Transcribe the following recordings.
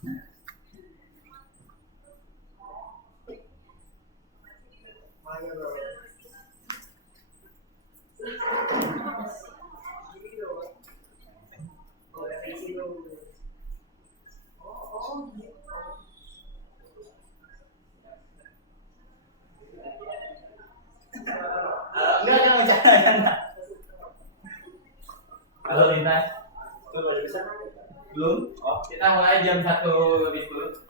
Enggak ada rencana. Halo Lintas. Belum? Oh, kita mulai jam 1:10.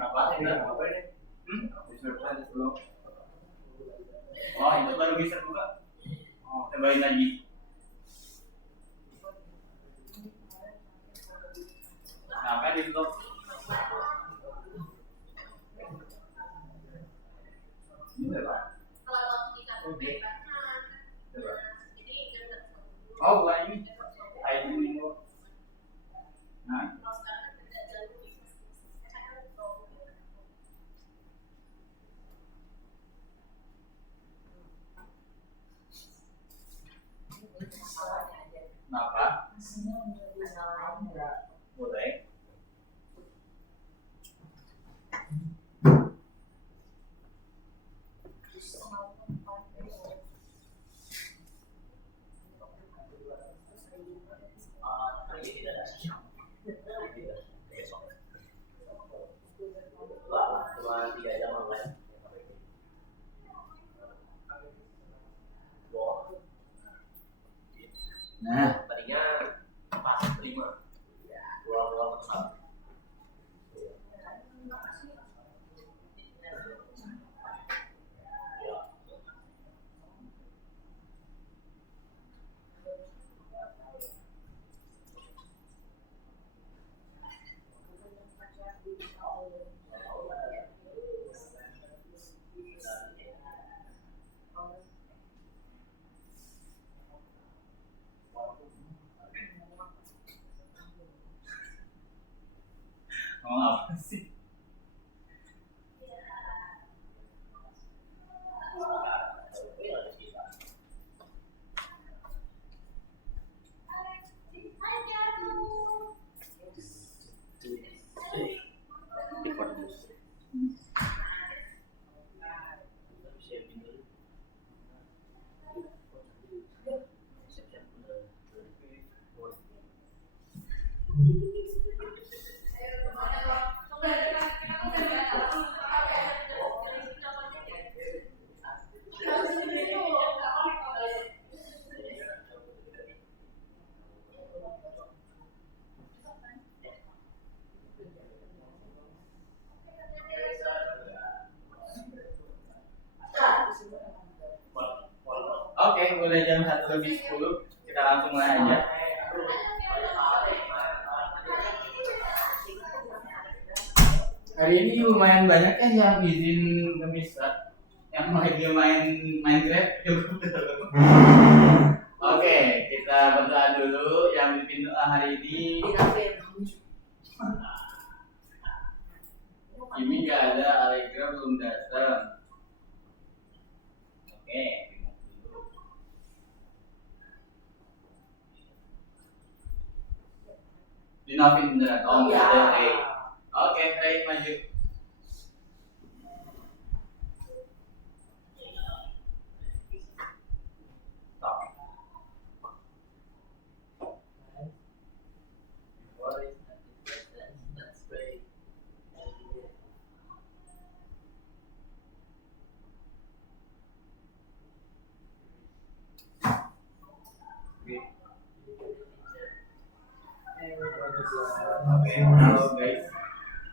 Apa ini? Oh, itu baru bisa buka. Oh, tambahin lagi. Nah, kan ditutup. Oh, bukan ini. Air ini. Nah. Boleh. Cuma 3 jam online. Nah, Tadinya pas 5. Ya, pulang pesawat. ngomong apa sih? Oke, mulai jam 1:10 kita langsung mulai aja. Hari ini lumayan banyak kan yang izin ke Mister, yang lagi main Minecraft. Oke, kita berdoa dulu yang pimpin doa hari ini. Kimi nggak ada, Allegra belum datang. Oke, dulu. Dinopin beneran. Oh, nggak ada. Oke, Ray maju. Stop. Oke, halo guys.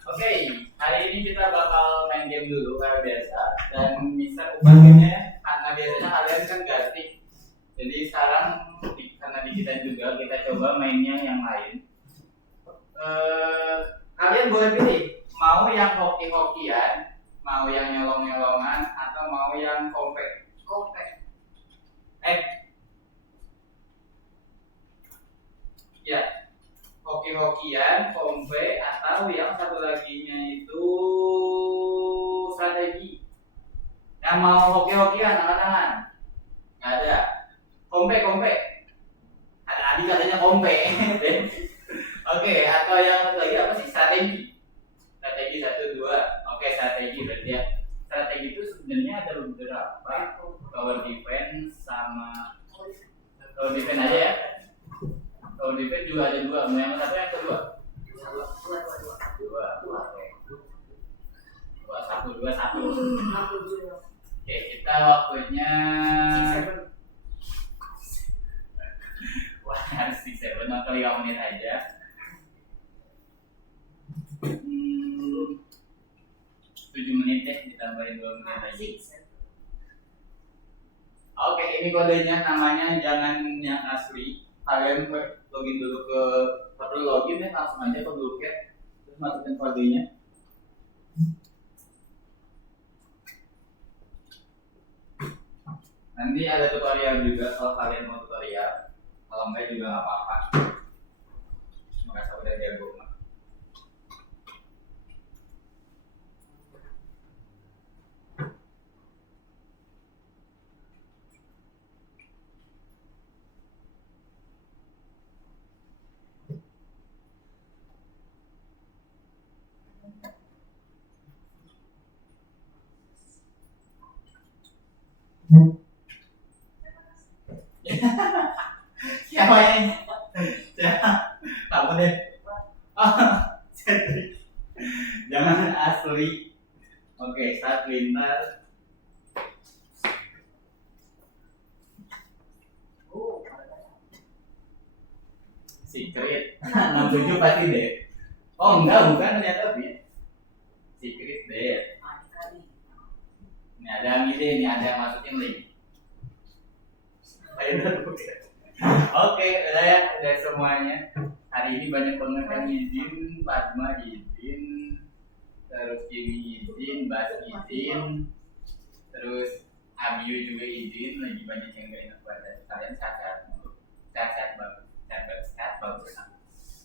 Oke, hari ini kita bakal main game dulu kayak biasa. Dan Mister upahnya karena biasanya kalian kan ganti. Jadi sekarang karena di kita juga kita coba mainnya yang lain. Kalian boleh pilih mau yang hoki-hokian, mau yang nyolong-nyolongan, atau mau yang kompe. Ya, hoki-hokian, kompe, atau yang satu laginya itu strategi. Yang mau hoki-hokian, tangan-tangan. Nggak ada. Kompe. Ada Adi katanya kompe. Oke, atau yang satu lagi apa sih? Strategi. Strategi 1, 2. Oke, strategi berarti ya. Strategi itu sebenarnya ada beberapa. Tower defense sama tower defense aja ya. Tower defense juga ada 2. Mau yang satu yang kedua? 2. Oke. 1. Oke, kita waktunya wah, 6-7 atau 5 menit aja. 7 menit deh, ditambahin 2 menit lagi. Oke, ini kodenya, namanya jangan yang asli. Kalian login dulu ke, perlu login ya, langsung aja ke Bluecat, terus masukin kodenya. Nanti ada tutorial juga kalau kalian mau tutorial. Kalau enggak juga nggak apa-apa. Merasa udah jago mah. Siapa yang? Siapa? Kamu deh. Oh, Cedric. Jangan asli. Oke, start pintar. Secret. 67 pasti deh. Oh enggak, bukan ternyata B. Secret deh. Ini ada yang ide, ini ada yang masukin link. Oke, udah ya, udah semuanya. Hari ini banyak banget yang izin, Padma izin, terus Kimi izin, Bas izin, terus Abiu juga izin, lagi banyak yang gak enak badan. Kalian sehat-sehat mulu, sehat-sehat bagus, sehat bagus.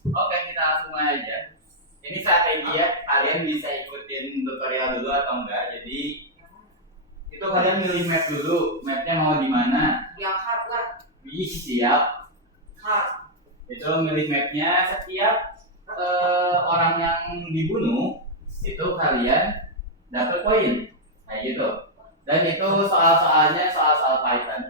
Oke, kita langsung aja. Ini strategi ya, kalian bisa ikutin tutorial dulu atau enggak. Jadi itu kalian milih map dulu, mapnya mau di mana? Yang hard lah. Wih, siap. Hard. Itu milih mapnya, setiap orang yang dibunuh itu kalian dapat poin kayak gitu. Dan itu soal-soalnya soal-soal Python.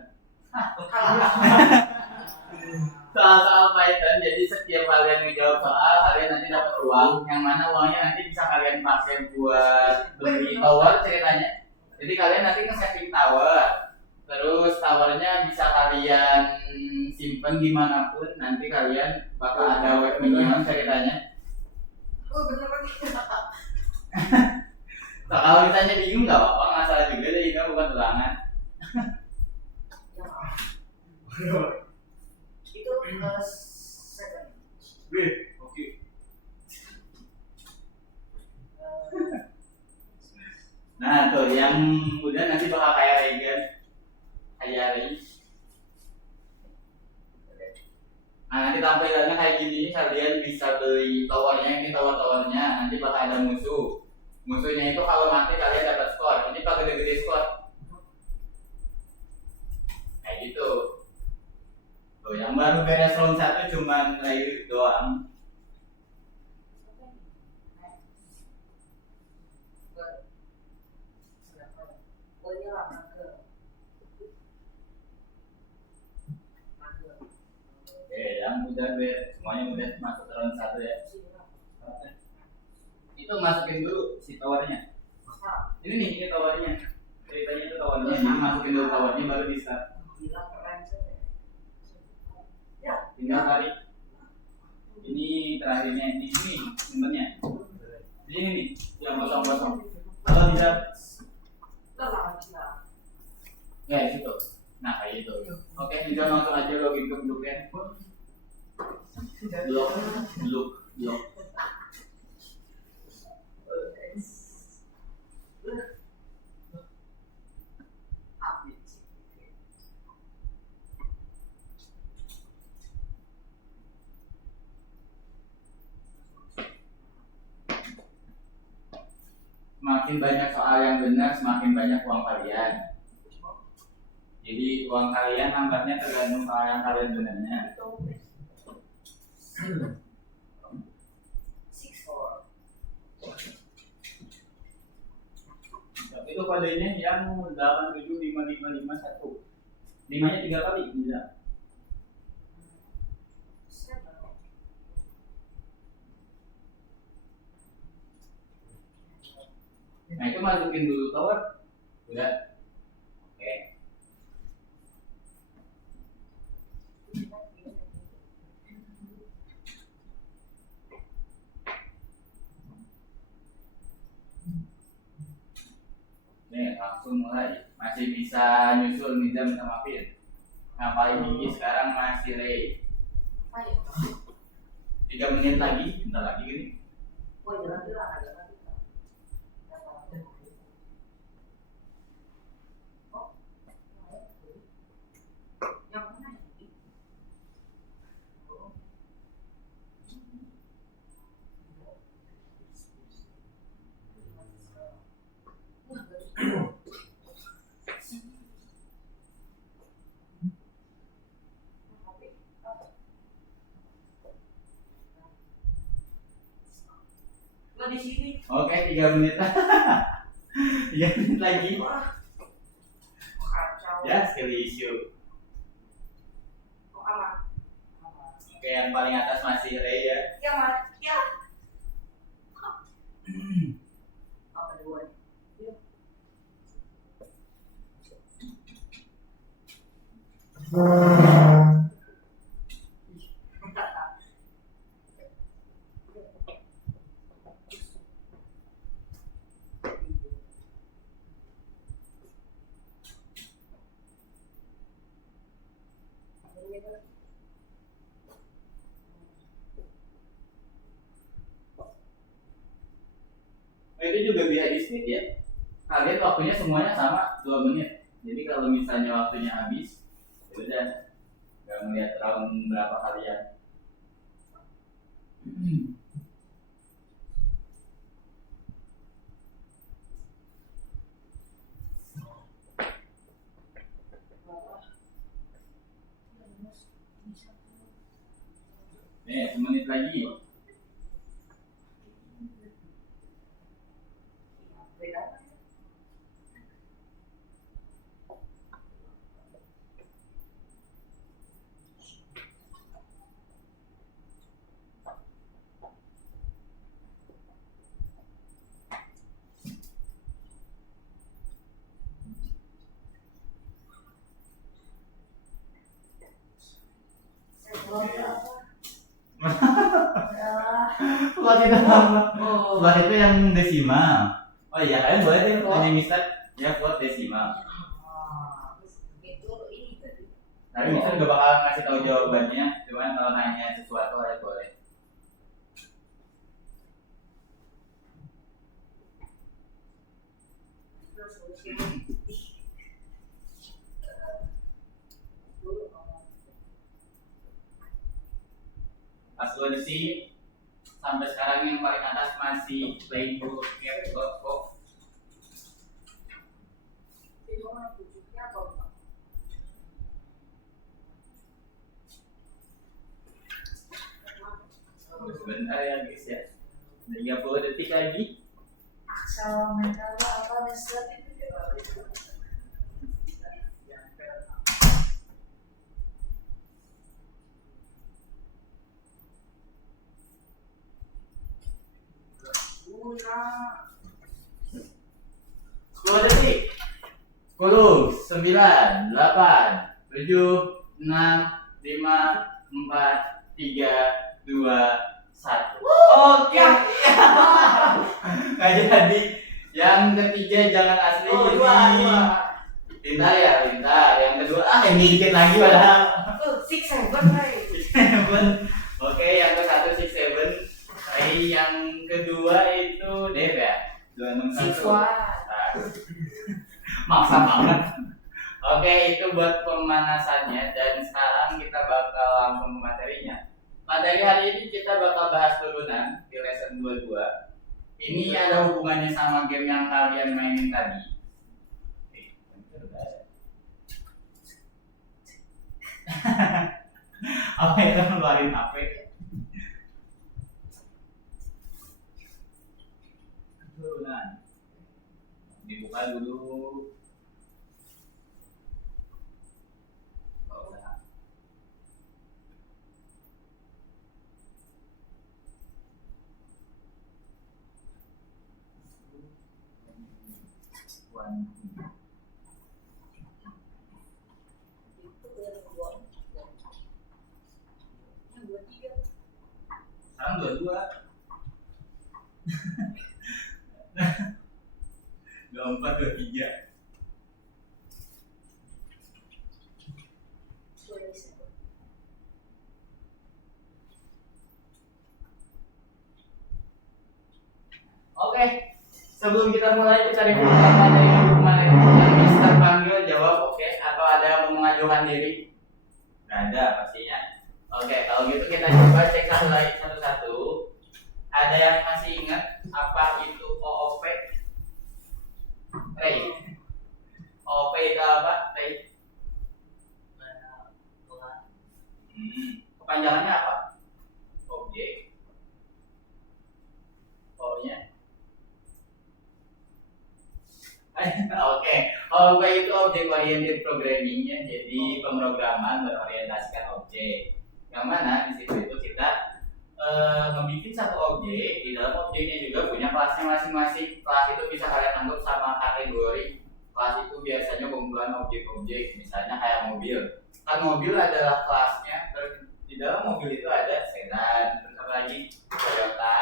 Soal-soal Python. Jadi setiap kalian menjawab soal, kalian nanti dapat uang. Yang mana uangnya nanti bisa kalian pakai buat beli tower ceritanya. Jadi kalian nanti nge-saving tower. Terus towernya bisa kalian simpen dimanapun. Nanti kalian bakal ada web minion ceritanya. Oh bener kan? Nah, kalau ditanya bingung nggak apa-apa, nggak salah juga deh, ini bukan ulangan. Itu second. Wih, oke. Nah tuh yang udah nanti bakal kayak Regan, kayak Ray. Nah nanti tampilannya kayak gini, kalian bisa beli towernya, ini tower-towernya, nanti bakal ada musuh. Musuhnya itu kalau mati kalian dapat skor, ini pak gede-gede skor. Kayak gitu. Tuh yang baru beres round 1 cuman Ray doang. Oke, yang udah semuanya udah masuk ke round 1 ya. Itu masukin dulu si towernya. Ini nih, ini towernya. Ceritanya itu towernya, jadi masukin dulu towernya baru di start. Tinggal tarik. Ini terakhirnya di sini simpennya. Di sini nih, yang kosong-kosong. Kalau bisa ya di situ. Nah kayak gitu. Oke, kita langsung aja login ke bloknya. Blok. Semakin banyak soal yang benar, semakin banyak uang kalian. Jadi uang kalian nambahnya tergantung soal yang kalian benarnya. Itu kodenya yang 875551. 5-nya 3 kali bisa. Nah itu masukin dulu tower. Udah. Oke. Nih langsung mulai. Masih bisa nyusul Nizam sama Pin. Nah paling tinggi sekarang masih Ray. 3 menit lagi, bentar lagi gini. Di sini. Oke, 3 menit. 3 menit lagi. Wah, kacau. udah skill issue. Oh, aman. Oke, yang paling atas masih Ray ya. Ya, aman. Ya. Apa dua? Yuk. Oh, itu juga bisa di speed ya. Kalian waktunya semuanya sama 2 menit. Jadi kalau misalnya waktunya habis, ya udah nggak melihat round berapa kalian. Nih, semenit lagi. Beda. Plot itu Oh. plot itu yang desimal. Oh iya, kalian boleh deh tanya Mister. Ya, plot desimal. Itu ini tadi. Tapi Mister gak bakal ngasih tahu jawabannya. Cuman kalau nanya sesuatu kalian boleh. Terus solusi. Asuransi sampai sekarang yang paling atas masih playbook.com. Itu mana tujuhnya apa? Sebentar ya guys ya. 30 detik lagi. Asal mental apa neslet itu juga. Guna 10 detik. 10, 9, 8, 7, 6, 5, 4, 3, 2, 1. Oke. Nggak jadi. Yang ketiga jangan asli. Oh, jadi dua. Pintar ya, pintar. Yang kedua, ini dikit lagi padahal. Oh, 6 7 right. Seven. Oke, yang ke satu 67. Yang kedua itu Dev ya. 261. 6 Maksa banget. Oke, itu buat pemanasannya dan sekarang kita bakal langsung ke materinya. Materi hari ini kita bakal bahas turunan di lesson 22. Ini ada hubungannya sama game yang kalian mainin tadi. Apa itu ngeluarin HP? Turunan. Dibuka dulu. Oh, udah. One. Sekarang 22. 24, 23. Oke, sebelum kita mulai kita review materi kemarin. Yang bisa panggil jawab oke, atau ada yang mau mengajukan diri? Nggak ada pastinya. Oke, kalau gitu kita coba cek satu-satu. Ada yang masih ingat apa itu OOP? Ray. OOP itu apa? Ray. Kepanjangannya apa? Objek. O-nya. Oke, OOP itu Object Oriented Programming ya, jadi pemrograman berorientasikan objek. Yang mana di situ itu kita membuat satu objek, di dalam objeknya juga punya kelasnya masing-masing. Kelas itu bisa kalian anggap sama kategori. Kelas itu biasanya kumpulan objek-objek, misalnya kayak mobil. Kan mobil adalah kelasnya, terus di dalam mobil itu ada sedan, terus apa lagi? Toyota,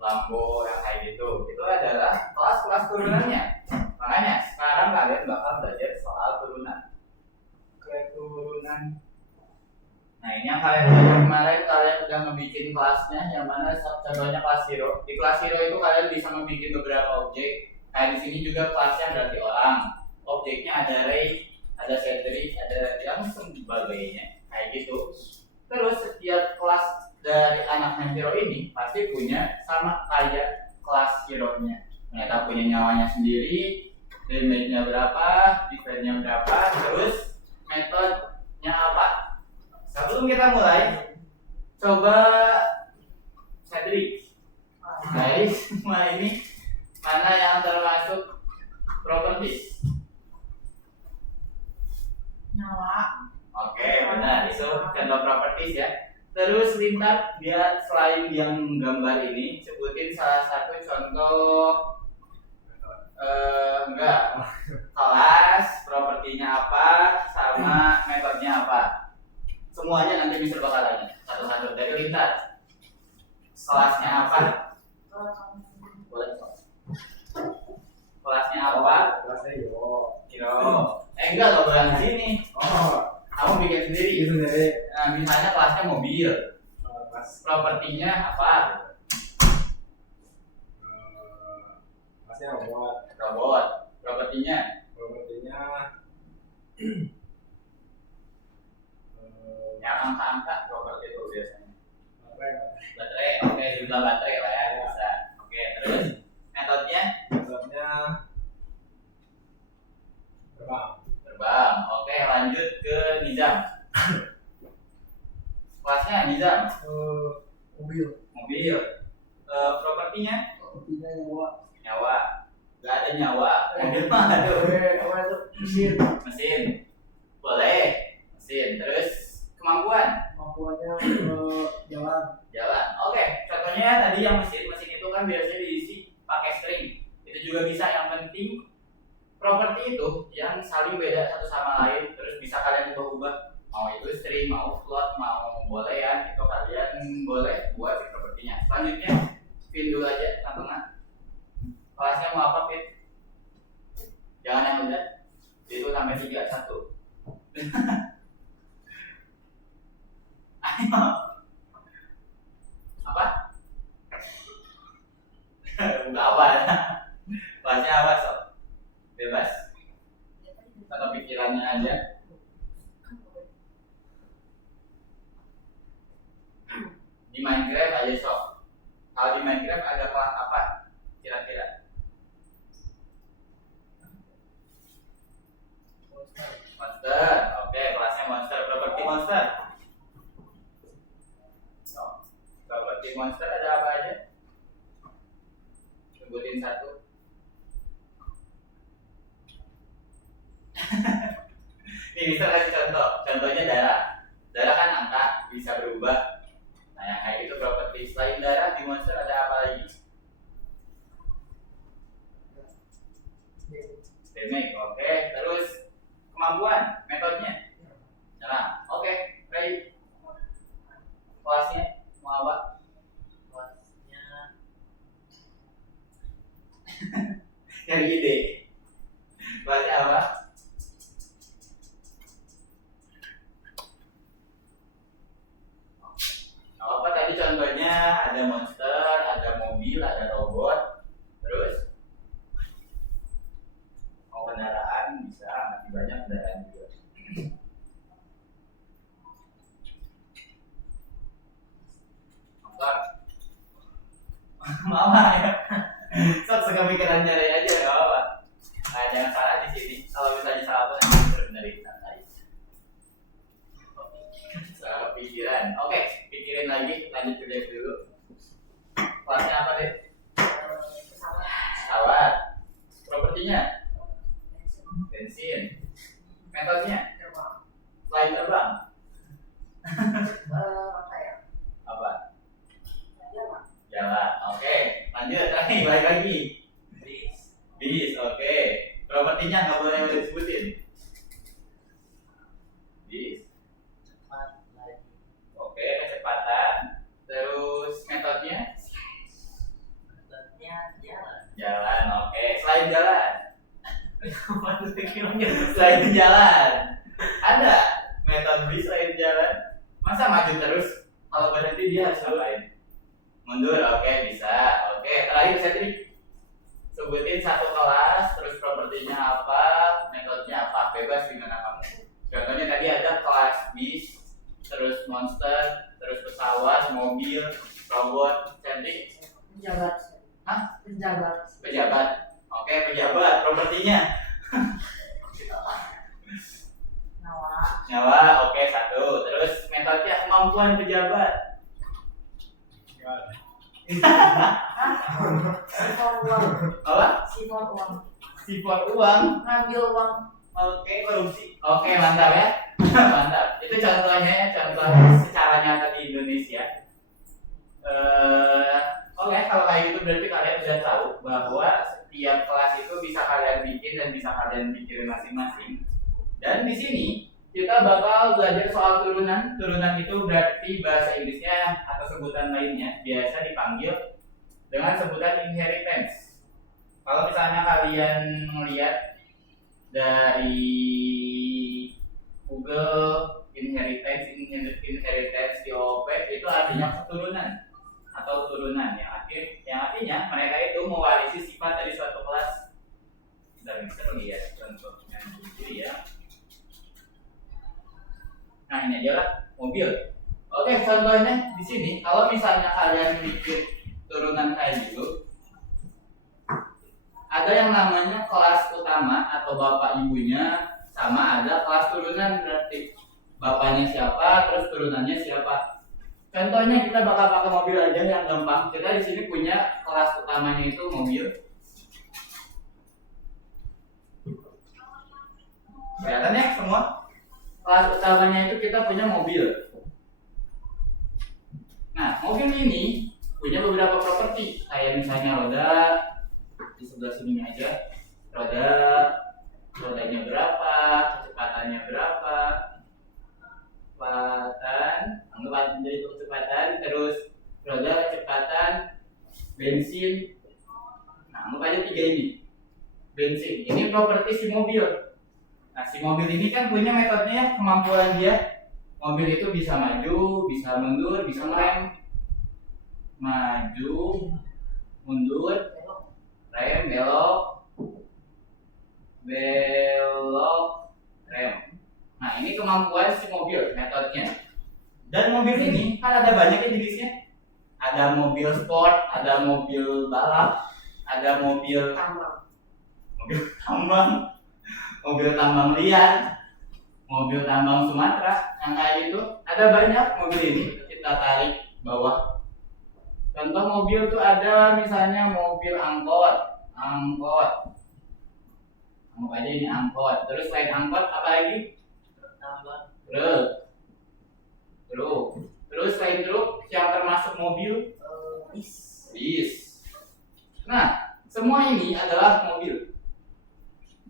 Lambo, yang kayak gitu. Itu adalah kelas-kelas turunannya. Makanya sekarang kalian bakal belajar soal turunan. Keturunan. Nah ini yang kalian belajar kemarin, kalian udah ngebikin kelasnya, yang mana contohnya kelas hero. Di kelas hero itu kalian bisa ngebikin beberapa objek. Kayak di sini juga kelasnya berarti orang. Objeknya ada Ray, ada Cedric, ada yang sebagainya, kayak gitu. Terus setiap kelas dari anaknya hero ini pasti punya sama kayak kelas hero-nya. Mereka punya nyawanya sendiri, damage-nya berapa, defense-nya berapa, terus metodenya apa. Sebelum kita mulai, coba Cedric dari semua ini mana yang termasuk properties? Nyawa. Oke, benar, itu contoh properties ya. Terus Lintar, dia selain yang gambar ini, sebutin salah satu contoh enggak kelas, propertinya apa, sama metodenya apa. Semuanya nanti bisa bakal tanya satu-satu dari Lintar. Kelasnya apa? Boleh. Kelasnya apa? Kelasnya yo. Hero. Enggak loh, bukan di sini. Oh, Kamu bikin sendiri. itu dari Nah, misalnya kelasnya mobil. kelas Propertinya apa? kelasnya robot. Robot. Propertinya Propertinya yang angka-angka properti itu biasanya. baterai. Baterai, oke, jumlah baterai lah ya, bisa. Oke, terus metodenya Metodenya terbang. terbang. Oke, lanjut ke Nizam. Kelasnya Nizam, Mobil. mobil. Propertinya Propertinya nyawa. nyawa. Gak ada nyawa, mobil mah aduh. Apa itu? Mesin. Mesin, boleh. Mesin, terus kemampuan Kemampuannya jalan. jalan. Oke, contohnya tadi yang mesin itu kan biasanya diisi pakai string. Itu juga bisa, yang penting properti itu yang saling beda satu sama lain, terus bisa kalian ubah-ubah. Mau itu string, mau float, mau boolean, itu kalian boleh buat si propertinya. Selanjutnya, pin dulu aja, tengah. Kelasnya mau apa, Pin? Jangan yang udah. Itu sampai 3, 1. Ayo. Apa? Buka apa? Kelasnya apa, Sob? Bebas? Atau pikirannya aja? Di Minecraft aja, Sob. Kalau di Minecraft ada kelas apa? Kira-kira? Monster. Oke, kelasnya monster. Properti monster. Properti monster ada apa aja? Sebutin satu. Ini bisa kasih contoh. Contohnya darah. Darah kan angka, bisa berubah. Nah, yang kayak gitu properti. Selain darah, di monster ada apa lagi? Damage. Oke, terus kemampuan, metodenya. Nyerang. Oke, Ray. Kelasnya mau apa? Kelasnya Yang ide. Kelasnya apa? Apa tadi contohnya? Ada monster, ada mobil, ada robot. Terus mau kendaraan bisa, masih banyak kendaraan juga. Motor. Mama ya. Sok sekemikiran nyari aja nggak apa-apa. Nah, jangan salah di sini. Kalau misalnya salah pun nanti benerin santai. Salah pikiran. Oke, pikirin lagi. Lanjut ke Dev dulu. Kelasnya apa deh? Pesawat. Propertinya? Metodenya Terbang. selain terbang Apa ya? apa? Jalan. Jalan. Oke, lanjut lagi, balik lagi. Bis, oke. Propertinya nggak boleh disebutin. Bis. Cepat lagi. Oke, kecepatan. Terus metodenya Metodenya jalan. jalan. Oke, selain jalan. Maksudnya Selain jalan. Ada metode bis selain jalan. Masa maju terus? Kalau berhenti dia harus ngapain? Mundur, oke bisa. Oke, terakhir saya tadi sebutin satu kelas, terus propertinya apa, metodenya apa, bebas gimana kamu. Contohnya tadi ada kelas bis, terus monster, terus pesawat, mobil, robot, cantik, Pejabat. Hah? Pejabat. pejabat. Oke, pejabat, propertinya Nyawa. nyawa, oke satu. Terus metodenya kemampuan pejabat. Sifon uang. Apa? Sifon uang. Sifat uang. Ngambil uang. Oke, korupsi. Oke, mantap ya. Mantap. Itu contohnya ya, contoh secara nyata di Indonesia. Oke, kalau kayak gitu berarti kalian udah tahu bahwa setiap kelas itu bisa kalian bikin dan bisa kalian pikirin masing-masing. Dan di sini kita bakal belajar soal turunan. Turunan itu berarti bahasa Inggrisnya atau sebutan lainnya biasa dipanggil dengan sebutan inheritance. Kalau misalnya kalian melihat dari Google inheritance di OOP itu artinya keturunan atau turunan yang artinya mereka itu mewarisi sifat dari suatu kelas. Kita bisa lihat contohnya dulu ya. Nah ini adalah mobil. Oke, contohnya di sini kalau misalnya kalian bikin turunan kayak gitu, ada yang namanya kelas utama atau bapak ibunya, sama ada kelas turunan berarti bapaknya siapa, terus turunannya siapa. Contohnya kita bakal pakai mobil aja yang gampang. Kita di sini punya kelas utamanya itu mobil. Kelihatan ya semua? Kelas utamanya itu kita punya mobil. Nah, mobil ini punya beberapa properti, kayak misalnya roda di sebelah sini aja. Rodanya berapa, kecepatannya berapa, anggap aja itu kecepatan, terus roda, kecepatan, bensin. Nah, anggap aja tiga ini. Bensin, ini properti si mobil. Nah, si mobil ini kan punya metodenya, kemampuan dia. Mobil itu bisa maju, bisa mundur, bisa ngerem. Maju, mundur, rem, belok, rem. Nah, ini kemampuan si mobil, metodenya. Dan mobil ini kan ada banyak jenisnya. Ada mobil sport, ada mobil balap, ada mobil tambang, mobil tambang liar, mobil tambang Sumatera, yang kayak gitu. Ada banyak mobil ini. Kita tarik bawah. Contoh mobil tuh ada misalnya mobil angkot. Anggap aja ini angkot. Terus selain angkot apa lagi? Truk. Terus selain truk yang termasuk mobil bis. Nah, semua ini adalah mobil.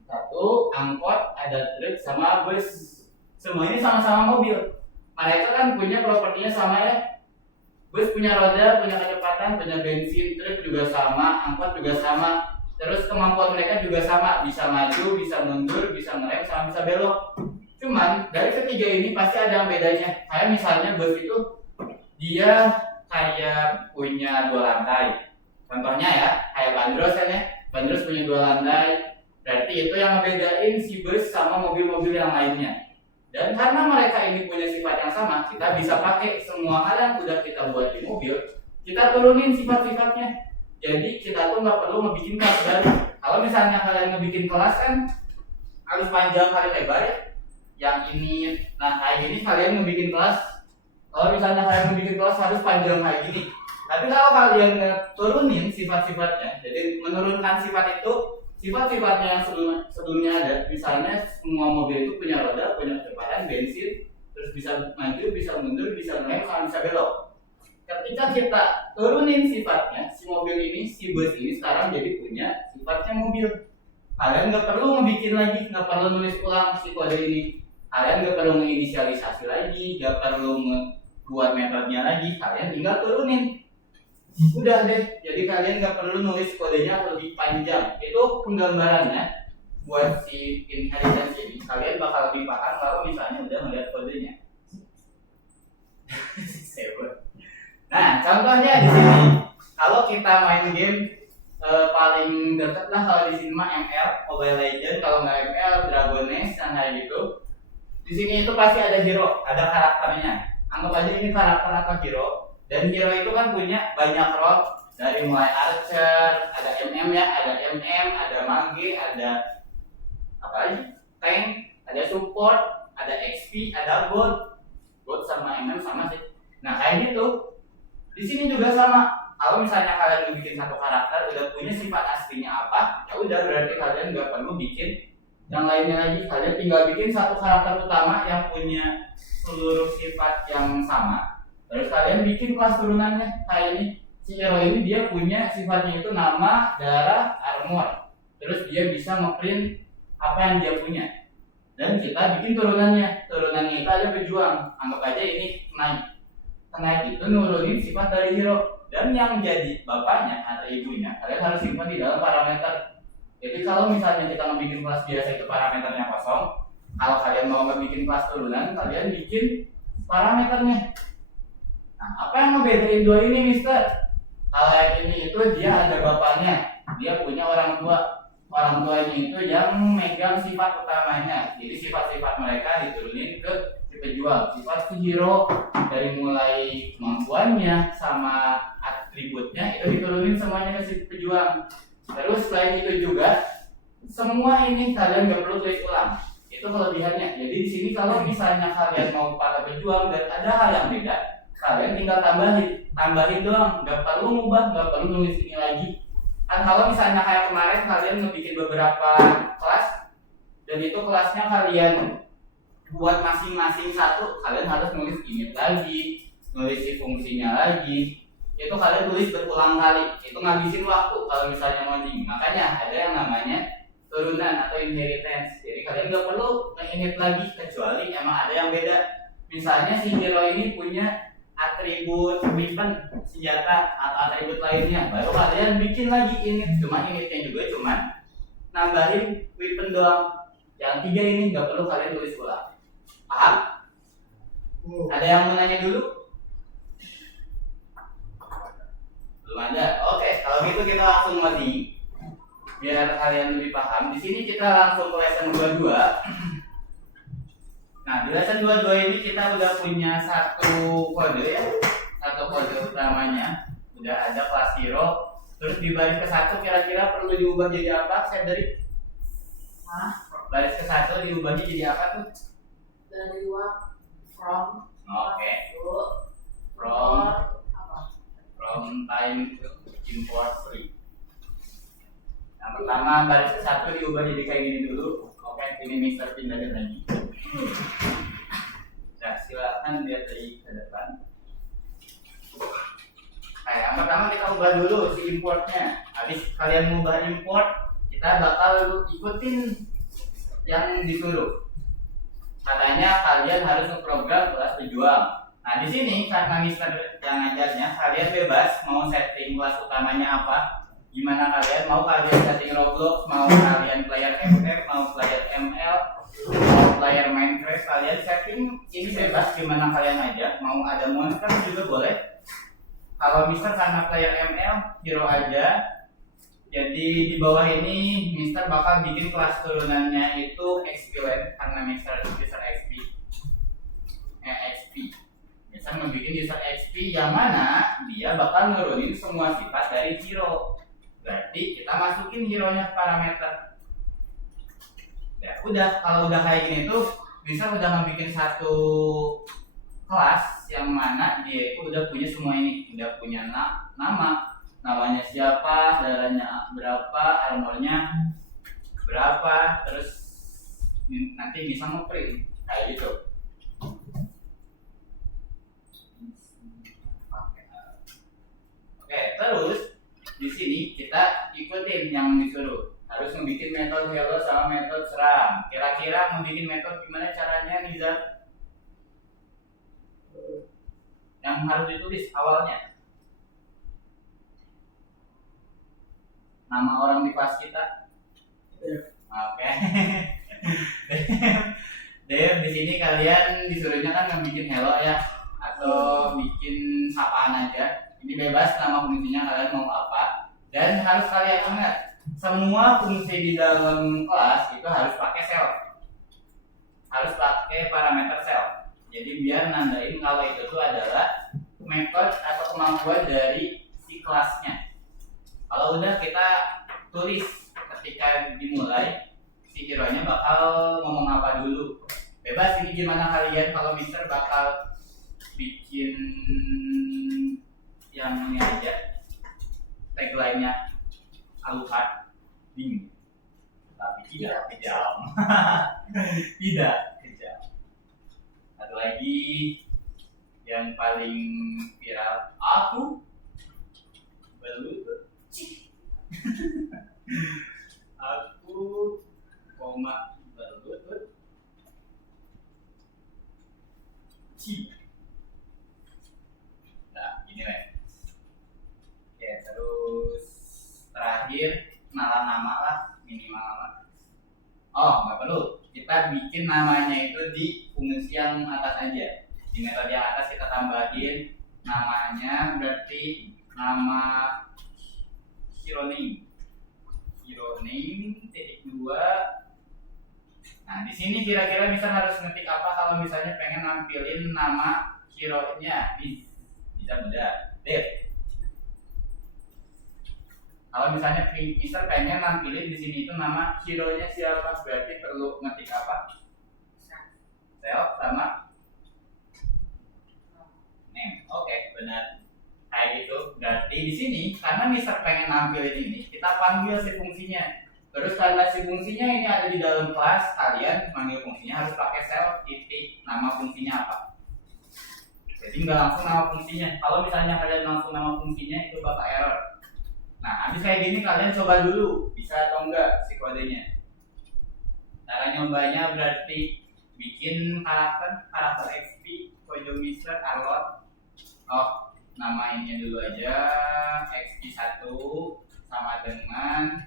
Satu, angkot, ada truk, sama bus. Semua ini sama-sama mobil. Mereka kan punya propertinya sama ya. Bus punya roda, punya kecepatan, punya bensin, truk juga sama, angkot juga sama. Terus kemampuan mereka juga sama, bisa maju, bisa mundur, bisa ngerem, sama bisa belok. Cuman dari ketiga ini pasti ada yang bedanya. Kayak misalnya bus itu dia kayak punya 2 lantai. Contohnya ya, kayak bandros kan ya. Bandros punya 2 lantai. Berarti itu yang membedain si bus sama mobil-mobil yang lainnya. Dan karena mereka ini punya sifat yang sama, kita bisa pakai semua hal yang udah kita buat di mobil, kita turunin sifat-sifatnya. Jadi kita tuh nggak perlu ngebikin kelas baru. Kalau misalnya kalian ngebikin kelas kan harus panjang kali lebar ya. Yang ini, nah kayak gini kalian ngebikin kelas. Kalau misalnya kalian ngebikin kelas harus panjang kayak gini. Tapi kalau kalian turunin sifat-sifatnya, jadi menurunkan sifat itu, sifat-sifatnya yang sebelumnya ada, misalnya semua mobil itu punya roda, punya kecepatan, bensin, terus bisa maju, bisa mundur, bisa ngerem, sama bisa belok. Ketika kita turunin sifatnya, si mobil ini, si bus ini sekarang jadi punya sifatnya mobil. Kalian nggak perlu ngebikin lagi, nggak perlu nulis ulang si kode ini. Kalian nggak perlu menginisialisasi lagi, nggak perlu buat metodenya lagi. Kalian tinggal turunin. Udah deh, jadi kalian nggak perlu nulis kodenya lebih panjang. Itu penggambarannya buat si inheritance ini. Kalian bakal lebih paham kalau misalnya udah melihat kodenya. Nah, contohnya di sini, kalau kita main game paling dekat lah kalau di sini mah ML, Mobile Legends. Kalau nggak ML, Dragon Nest dan kayak gitu. Di sini itu pasti ada hero, ada karakternya. Anggap aja ini karakter atau hero. Dan hero itu kan punya banyak role, dari mulai archer, ada MM ya, ada MM, ada mage, ada apa lagi? Tank, ada support, ada XP, ada bot. Bot sama MM sama sih. Nah, kayak gitu. Di sini juga sama. Kalau misalnya kalian bikin satu karakter udah punya sifat aslinya apa, ya udah berarti kalian nggak perlu bikin yang lainnya lagi. Kalian tinggal bikin satu karakter utama yang punya seluruh sifat yang sama. Terus kalian bikin kelas turunannya kayak ini. Si hero ini dia punya sifatnya itu nama, darah, armor. Terus dia bisa ngeprint apa yang dia punya. Dan kita bikin turunannya. Turunannya itu ada pejuang. Anggap aja ini naik. Naik itu nurunin sifat dari hero. Dan yang jadi bapaknya atau ibunya kalian harus simpan di dalam parameter. Jadi kalau misalnya kita ngebikin kelas biasa itu parameternya kosong, kalau kalian mau ngebikin kelas turunan, kalian bikin parameternya. Nah, apa yang ngebedain dua ini, Mister? Kalau yang ini itu dia ada bapaknya, dia punya orang tua. Orang tuanya itu yang megang sifat utamanya. Jadi sifat-sifat mereka diturunin ke si pejuang. Sifat si hero dari mulai kemampuannya sama atributnya itu diturunin semuanya ke si pejuang. Terus selain itu juga semua ini kalian nggak perlu tulis ulang. Itu kelebihannya. Jadi di sini kalau misalnya kalian mau pakai pejuang dan ada hal yang beda, kalian tinggal tambahin doang, nggak perlu ngubah, nggak perlu nulis ini lagi. Kan kalau misalnya kayak kemarin kalian ngebikin beberapa kelas dan itu kelasnya kalian buat masing-masing satu, kalian harus nulis init lagi, nulis si fungsinya lagi. Itu kalian tulis berulang kali, itu ngabisin waktu kalau misalnya modding. Makanya ada yang namanya turunan atau inheritance. Jadi kalian nggak perlu nge-init lagi kecuali emang ada yang beda. Misalnya si hero ini punya atribut weapon, senjata atau atribut lainnya, baru kalian bikin lagi init. Cuma initnya juga cuma nambahin weapon doang. Yang tiga ini nggak perlu kalian tulis ulang. Paham? Ada yang mau nanya dulu? Belum ada. Oke, kalau gitu kita langsung modding biar kalian lebih paham. Di sini kita langsung ke lesson 22. Nah, di lesson 22 ini kita udah punya satu kode ya, satu kode utamanya. Udah ada kelas hero. Terus di baris ke-1 kira-kira perlu diubah jadi apa? Saya dari baris ke-1 diubahnya jadi apa tuh? Dari from Oke. From time to import free. Yang pertama baris ke-1 diubah jadi kayak gini dulu. Oke, ini Mister pindahin lagi. Nah, silakan lihat dari ke depan. Nah, yang pertama kita ubah dulu si importnya. Habis kalian mengubah import, kita bakal ikutin yang disuruh. Katanya kalian harus ngeprogram kelas pejuang. Nah, di sini karena Mister yang ngajarnya, kalian bebas mau setting kelas utamanya apa. Gimana kalian mau setting Roblox, mau kalian player FF, mau player ML, mau player Minecraft, kalian setting ini bebas gimana kalian aja. Mau ada monster juga boleh. Kalau Mister karena player ML hero aja, jadi di bawah ini Mister bakal bikin kelas turunannya itu XP Land karena Mister user XP. Mister membuat user XP yang mana dia bakal nurunin semua sifat dari hero. Berarti kita masukin hero-nya parameter. Ya udah, kalau udah kayak gini tuh bisa udah membuat satu kelas yang mana dia itu udah punya semua ini, udah punya nama, namanya siapa, darahnya berapa, armornya berapa, terus nanti bisa ngeprint kayak gitu. Oke, terus di sini kita ikutin yang disuruh. Harus membuat metode hello sama metode seram. Kira-kira membuat metode gimana caranya, Nizam? Yang harus ditulis awalnya. Nama orang di kelas kita. Oke. Dev, di sini kalian disuruhnya kan ngebikin hello ya, atau bikin sapaan aja. Ini bebas nama fungsinya kalian mau apa. Dan harus kalian ingat, semua fungsi di dalam kelas itu harus pakai self. Harus pakai parameter self. Jadi biar nandain kalau itu tuh adalah metode atau kemampuan dari si kelasnya. Kalau udah kita tulis ketika dimulai, si hero-nya bakal ngomong apa dulu. Bebas, ini gimana kalian kalau Mister bakal bikin yang ini aja, tagline-nya Alucard bingung, tapi tidak kejam. Tidak kejam. Satu lagi yang paling viral, aku berlutut. Aku koma berlutut. Nah, ini weh. Oke, terus terakhir kenalan nama lah, minimal lah. Oh, nggak perlu. Kita bikin namanya itu di fungsi yang atas aja. Di metode yang atas kita tambahin namanya, berarti nama hero name titik 2. Nah, di sini kira-kira bisa harus ngetik apa kalau misalnya pengen nampilin nama hero-nya. Bisa mudah. Dev. Kalau misalnya Mister pengen nampilin di sini itu nama hero-nya siapa, berarti perlu ngetik apa? Self sama name. Oke, benar. Kayak gitu. Berarti di sini karena Mister pengen nampilin ini, kita panggil si fungsinya. Terus karena si fungsinya ini ada di dalam kelas, kalian panggil fungsinya harus pakai self titik nama fungsinya apa. Jadi nggak langsung nama fungsinya. Kalau misalnya kalian langsung nama fungsinya itu bakal error. Nah, habis kayak gini kalian coba dulu bisa atau enggak si kodenya. Cara nyobanya berarti bikin karakter XP pojok Mister Arlot. Oh, nama ininya dulu aja XP1 sama dengan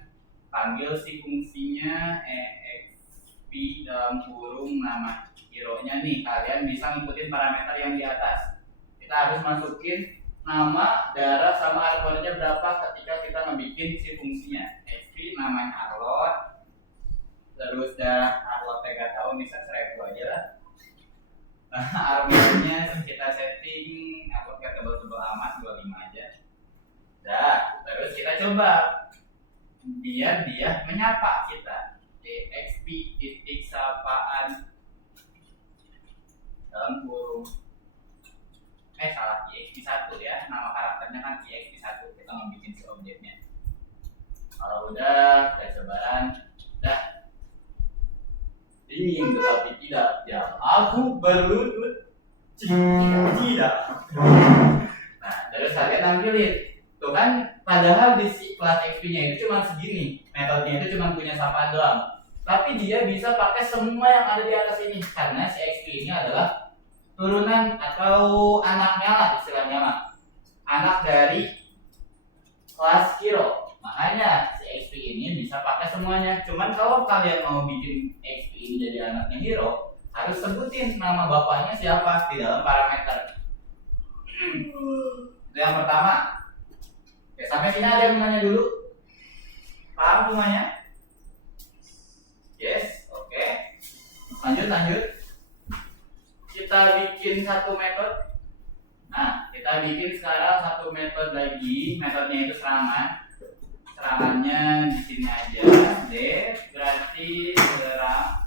panggil si fungsinya exp dalam kurung nama hero-nya nih. Kalian bisa ngikutin parameter yang di atas. Kita harus masukin nama, darah sama armornya berapa ketika kita ngebikin si fungsinya. XP namanya Arlot, terus darah Arlot gak tahu, bisa 1000 aja lah. Nah, armornya kita setting Arlot gak tebal-tebal amat, 25 aja. Dah, terus kita coba biar dia menyapa kita. XP titik sapaan dalam kurung salah, EXP1 ya, nama karakternya kan EXP1. Kita mau bikin si objeknya. Kalau udah sebaran, dah dingin tetapi tidak jam. Aku berlutut tidak. Nah, terus kalian nampilin tuh kan, padahal di si kelas XP-nya itu cuma segini, metodenya itu cuma punya sapaan doang. Tapi dia bisa pakai semua yang ada di atas ini karena si XP ini adalah turunan atau anaknya lah istilahnya mah, anak dari kelas hero. Makanya si XP ini bisa pakai semuanya. Cuman kalau kalian mau bikin XP ini jadi anaknya hero, harus sebutin nama bapaknya siapa di dalam parameter. Itu yang pertama. Oke, sampai sini ada yang nanya dulu? Paham semuanya? Yes, oke. Lanjut. Kita bikin satu metode. Nah, kita bikin sekarang satu metode lagi. Metodenya itu serangan. Serangannya di sini aja. D berarti serang.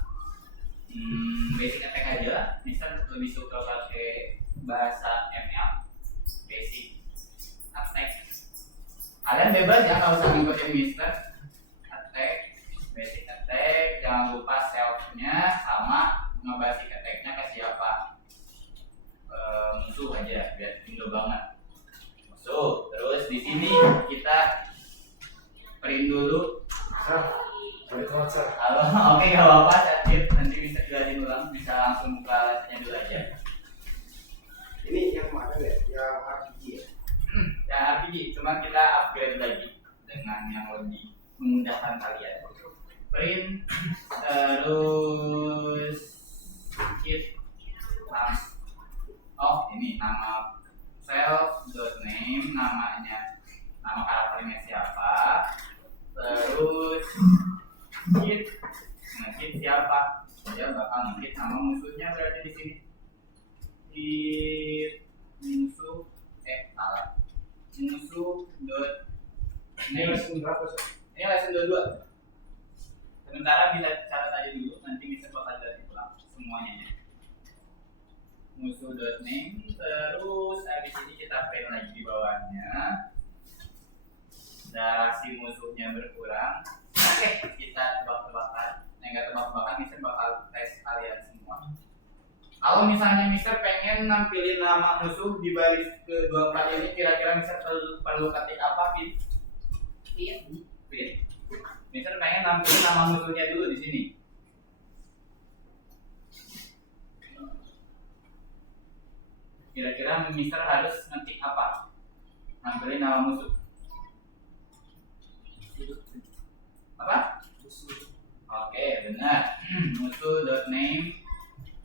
Basic attack aja. Mister lebih suka pakai bahasa ML. Basic attack. Kalian bebas ya, nggak usah ngikutin Mister. Attack, basic attack. aja biar Indo banget. Musuh. Terus di sini kita print dulu. Halo, oke gak apa-apa, Chat. Nanti bisa jelasin ulang, bisa langsung buka lesnya dulu aja. Ini yang mana ya? Yang RPG ya? Yang RPG, cuma kita upgrade lagi dengan yang lebih memudahkan kalian. Print, terus kit, oh ini nama self.name, namanya, nama karakternya siapa, terus kit, ngekit siapa, dia bakal ngekit sama musuhnya berarti di sini. Kit musuh, salah, musuh dot Ini lesson berapa sih? ini lesson 22. Sementara bisa catat aja dulu, nanti bisa bakal jelasin ulang semuanya ya. Musuh.name, terus habis ini kita print lagi di bawahnya. Darah si musuhnya berkurang. Oke, kita tebak-tebakan. Enggak tebak-tebakan, Mister bakal tes kalian semua. Kalau misalnya Mister pengen nampilin nama musuh di baris ke-24 ini, kira-kira Mister perlu ketik apa, Pin? Pin. Mister pengen nampilin nama musuhnya dulu di sini. Kira-kira Mister harus ngetik apa? Nampilin nama musuh. Apa? Oke, benar. Musuh.name,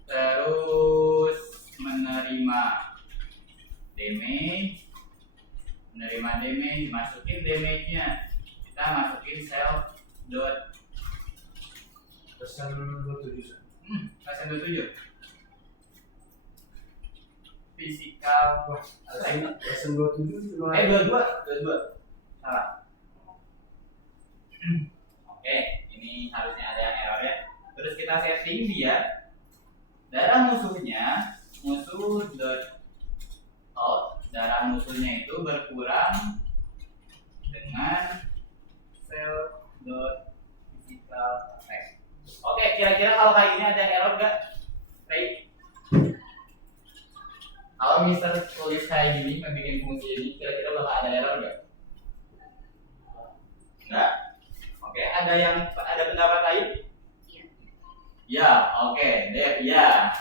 terus menerima damage, masukin damage-nya. Kita masukin self dot Lesson 27. lesson 27. Physical attack. Lesson 27 cuma 22. Salah. Oke, ini harusnya ada yang error ya. Terus kita setting dia darah musuhnya, musuh dot out, darah musuhnya itu berkurang dengan self dot physical attack. Oke, kira-kira kalau kayak gini ada yang error nggak? Ray? Kalau Mister tulis kayak gini, membuat fungsi ini, kira-kira bakal ada error nggak? Nggak. Oke, ada pendapat lain? Iya. Ya, oke, Dev, ya.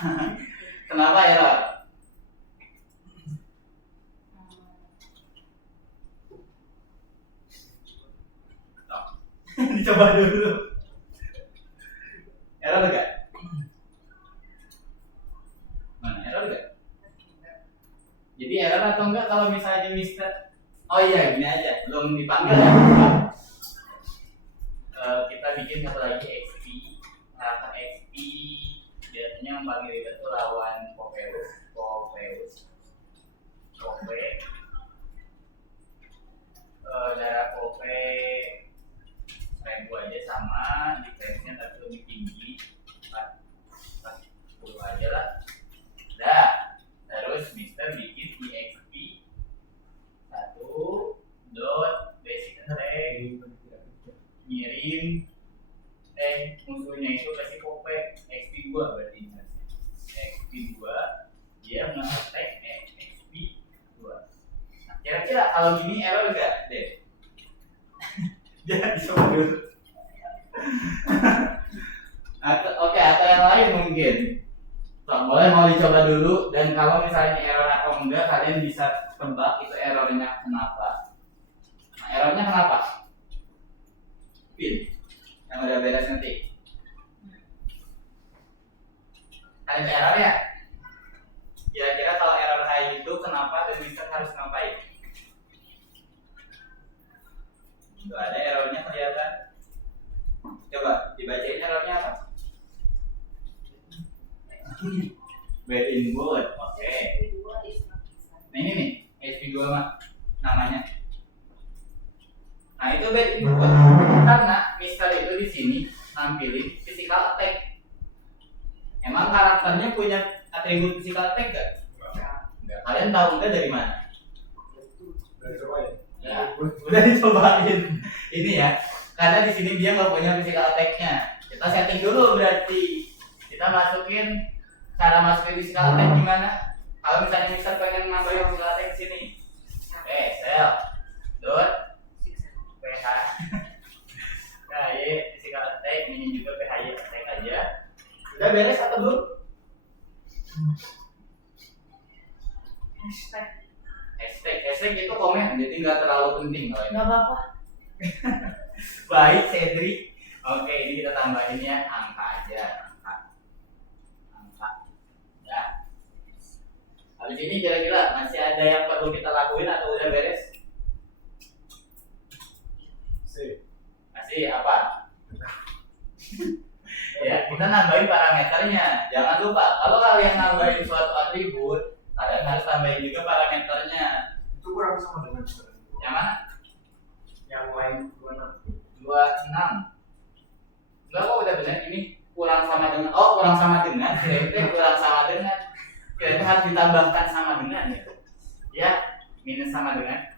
Kenapa error? Dicoba dulu. Error nggak? Mana error nggak? Jadi error atau enggak kalau misalnya Mister? Oh iya, gini aja, belum dipanggil ya. Kita bikin satu lagi XP, karakter XP biasanya yang paling ribet itu lawan Popheus, darah Pope 1000 aja, sama defense-nya tapi lebih tinggi 40 aja lah. Dah, terus Mister bikin EXP 1 dot basic attack, ngirim musuhnya itu kasih Pope XP 2 berarti XP 2 dia nge-attack XP 2. Nah, kira-kira kalau gini error enggak, Deh? Jangan dicoba dulu. Oke, atau yang lain mungkin. Boleh mau dicoba dulu, dan kalau misalnya error atau enggak kalian bisa tebak itu errornya kenapa. Nah, errornya kenapa? Pin yang udah beres nanti. Ada error ya? Kira-kira kalau error kayak gitu kenapa dan Mister harus ngapain? Tuh ada errornya kelihatan. Coba dibacain errornya apa? Bad in board, oke. Nah ini nih, SP2 mah namanya. Nah itu bad in board karena Mister itu di sini nampilin physical attack. Emang karakternya punya atribut physical attack gak? Enggak. Kalian tahu enggak dari mana? Ya, udah dicobain. Ini ya, karena di sini dia nggak punya physical attack-nya. Kita setting dulu berarti. Kita masukin cara masukin physical attack gimana? Kalau misalnya Mister pengen nambahin physical attack sini, sel dot PH KY physical attack, ini juga PHY attack aja. Udah beres atau belum? Hashtag itu komen, jadi nggak terlalu penting kalau ini. Nggak apa-apa. Baik, Cedric. Oke, ini kita tambahin ya angka aja, angka. Ya. Habis ini kira-kira masih ada yang perlu kita lakuin atau udah beres? Masih apa? Ya, kita nambahin parameternya. Jangan lupa, kalau kalian nambahin suatu atribut, kalian harus tambahin juga parameternya. Itu kurang sama dengan Yang mana? yang lain 26. 26. Enggak kok udah benar, ini kurang sama dengan. Oh, kurang sama dengan. Kurang sama dengan. Kira-kira harus ditambahkan sama dengan gitu. Ya, minus sama dengan.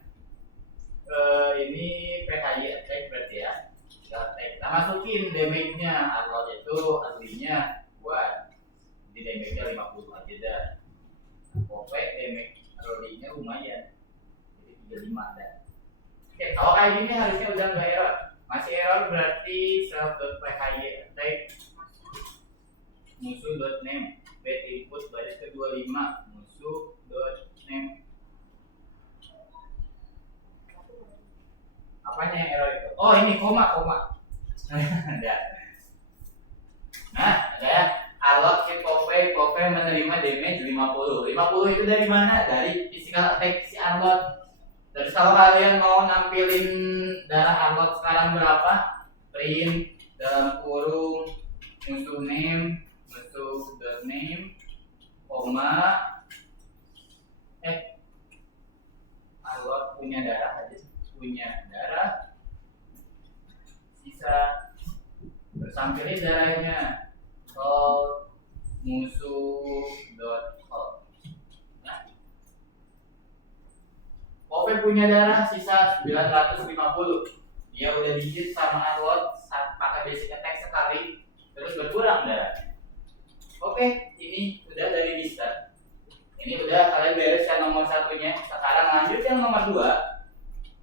Ini PHY attack berarti ya. Kita masukin damage-nya. Arload itu aslinya buat. Jadi damage-nya 50 aja dah. Pokoknya damage rolling-nya lumayan. Jadi 35 dah. Oke, kalau kayak gini harusnya udah nggak error. Masih error berarti self.phy attack musuh.name bed input baris ke 25 musuh.name. Apanya yang error itu? Oh, ini koma. Ada. Nah, ada ya. Allot si Pove menerima damage 50. 50 itu dari mana? Dari physical attack si Allot. Terus kalau kalian mau nampilin darah Allot sekarang berapa? Print dalam kurung musuh name koma Allot punya darah sisa tersampilin darahnya musuh.hold. Pove punya darah sisa 950. Dia udah digit sama Allot saat pakai basic attack sekali, terus berkurang darahnya. Oke, ini udah dari Mister. Ini udah kalian beres yang nomor satunya. Sekarang lanjut yang nomor 2.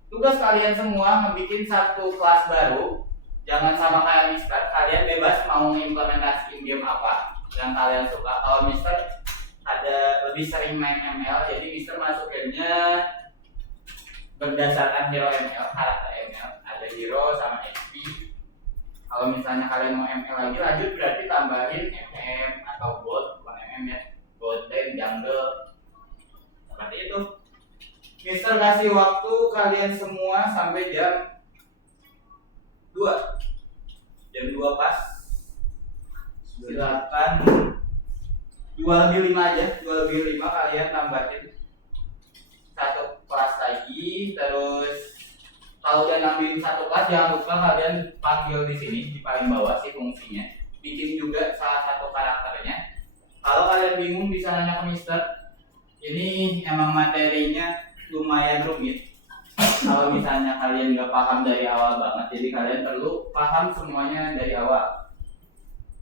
Tugas kalian semua ngebikin satu kelas baru. Jangan sama kayak Mister. Kalian bebas mau implementasiin game apa yang kalian suka. Kalau Mister ada lebih sering main ML, jadi Mister masukinnya berdasarkan hero ML, karakter ML. Ada hero sama HP. Kalau misalnya kalian mau ML lagi lanjut, berarti tambahin MM atau bot, bukan MM ya, bot lane, jungle, seperti itu. Mister kasih waktu kalian semua sampai jam 2. Jam 2 pas. Silakan 2 lebih 5 aja, 2 lebih 5 kalian tambahin satu kelas lagi. Terus kalau udah nambahin satu kelas, jangan lupa kalian panggil di sini di paling bawah sih fungsinya. Bikin juga salah satu karakternya. Kalau kalian bingung bisa nanya ke Mister. Ini emang materinya lumayan rumit. Kalau misalnya kalian nggak paham dari awal banget, jadi kalian perlu paham semuanya dari awal.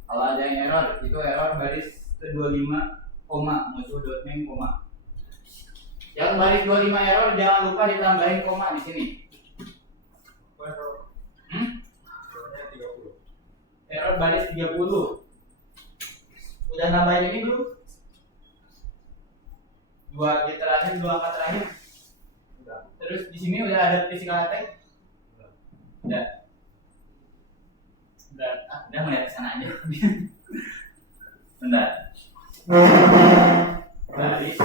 Kalau ada yang error, itu error baris ke 25, musuh.name, Yang baris 25 error jangan lupa ditambahin koma di sini. Error baris 30. Udah nambahin ini belum? 2 angka terakhir. Terus di sini udah ada physical attack? Udah. Udah melihat ke sana aja. Bentar. Baris.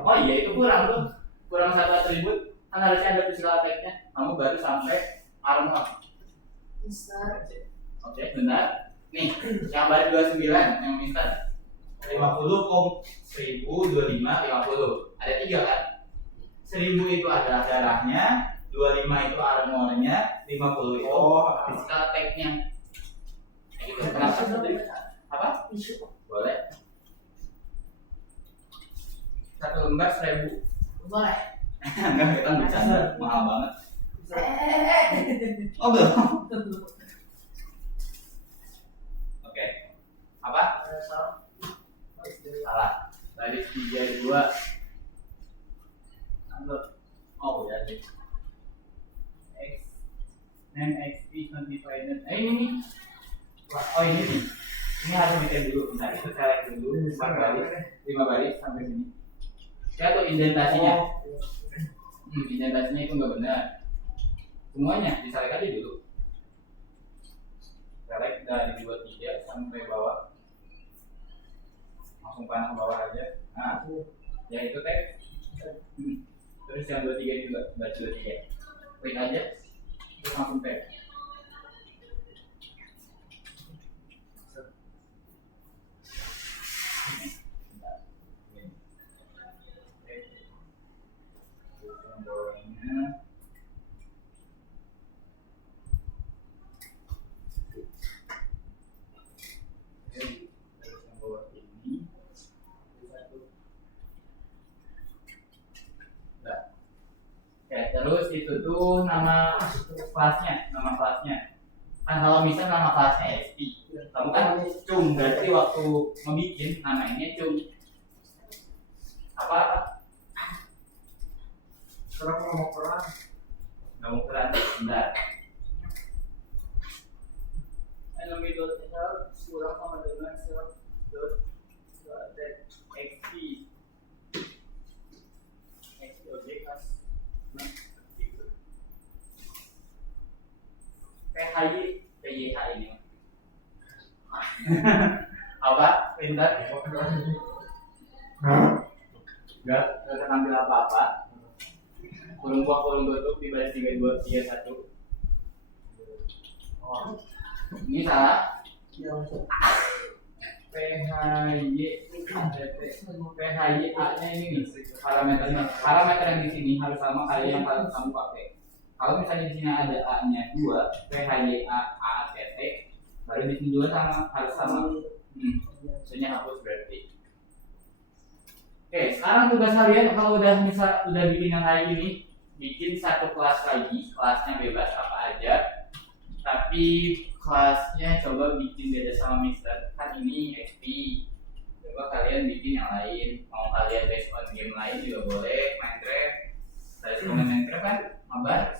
Oh iya, itu kurang tuh. Kurang satu atribut. Kan harusnya ada physical attack-nya. Kamu baru sampai armor. Mister. Oke, benar. Nih, yang baris 29 yang Mister. 50 1000 25 50. Ada 3 kan? 1000 itu adalah darahnya, 25 itu armornya, 50 itu physical attack-nya. Nah, gitu. Kenapa tadi? Apa? Boleh. 1 lembar 1000. Boleh. Enggak, kita bercanda, mahal banget. Oh belum. Oke. Apa? Salah. baris 32 upload. Oh udah deh. X name XP 25 ini nih. Oh ini nih. Ini harus bikin dulu. Bentar, itu select dulu 4 baris, 5 baris sampai sini. Saya tuh indentasinya. Indentasinya itu nggak benar. Semuanya diselect aja dulu. Select dari 23 sampai bawah. Langsung panah ke bawah aja. Nah, ya itu teks. Terus yang 23 juga, baca 23. Klik aja, terus langsung teks. Terus itu tuh nama kelasnya. Kan kalau misal nama kelasnya SP, kamu kan cung, berarti waktu ngebikin namanya cung. Apa? Sekarang mau peran. Nggak mau peran, bentar. Enemy.hl kurang sama dengan self.xp objek as PHY ini apa pintar nggak ambil apa-apa kurung buang kurung tutup di baris 3231 ini salah PHY A nya ini nih parameter yang di sini harus sama kayak yang kamu pakai. Kalau misalnya di sini ada A-nya 2, PHY A titik, baru di sini juga harus sama. Maksudnya hapus berarti. Oke, sekarang tugas kalian kalau udah bikin yang kayak gini, bikin satu kelas lagi, kelasnya bebas apa aja. Tapi kelasnya coba bikin beda sama Mister. Kan ini XP. Coba kalian bikin yang lain. Mau kalian based on game lain juga boleh, Minecraft. Dari Minecraft kan mabar.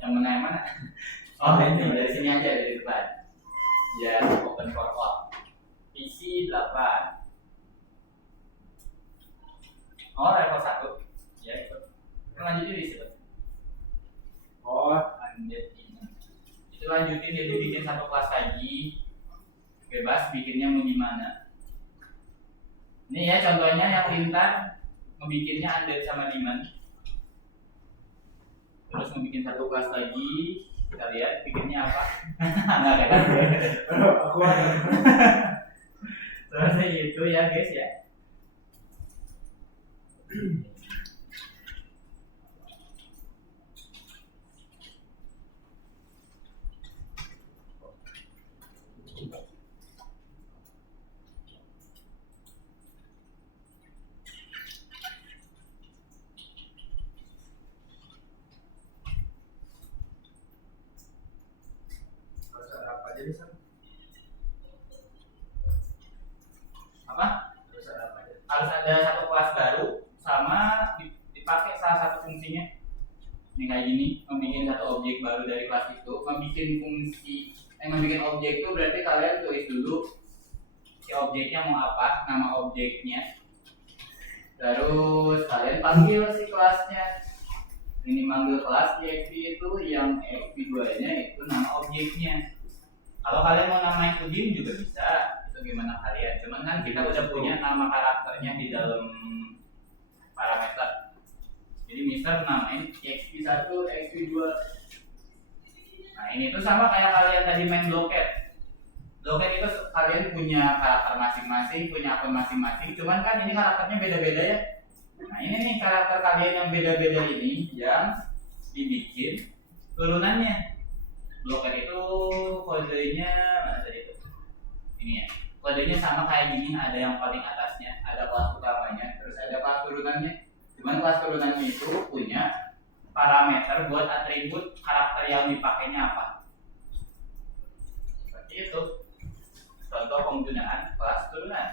Yang mana? Oh ini dari sini aja, dari depan. Ya open for all. PC 8. Oh level 1. Ya itu. Kita lanjutin di situ. Oh lanjutin. Itu lanjutin jadi bikin satu kelas lagi. Bebas bikinnya mau gimana. Ini ya contohnya yang Lintan ngebikinnya Android sama Diman. Terus ngebikin satu kelas lagi, kita lihat bikinnya apa. Nggak ada kan? Aku ada. Terus itu ya guys ya. Jadi san Apa? harus ada apa aja? Harus ada satu kelas baru sama dipakai salah satu fungsinya. Ini kayak gini, membuat satu objek baru dari kelas itu, membuat fungsi, membuat objek itu berarti kalian tulis dulu si objeknya mau apa, nama objeknya. Terus kalian panggil si kelasnya. Ini manggil kelas di XP itu yang XP2 nya itu nama objeknya. Kalau kalian mau namain Udin juga bisa, itu gimana kalian. Cuman kan kita udah punya nama karakternya di dalam parameter. Jadi Mister namain XP1, XP2. Nah ini tuh sama kayak kalian tadi main blocket. Blocket itu kalian punya karakter masing-masing, punya akun masing-masing. Cuman kan ini karakternya beda-beda ya. Nah ini nih karakter kalian yang beda-beda ini yang dibikin turunannya. Blocker itu kodenya mana tadi itu? Ini ya. Kodenya sama kayak gini, ada yang paling atasnya, ada kelas utamanya, terus ada kelas turunannya. Cuman kelas turunannya itu punya parameter buat atribut karakter yang dipakainya apa. Seperti itu. Contoh penggunaan kelas turunan.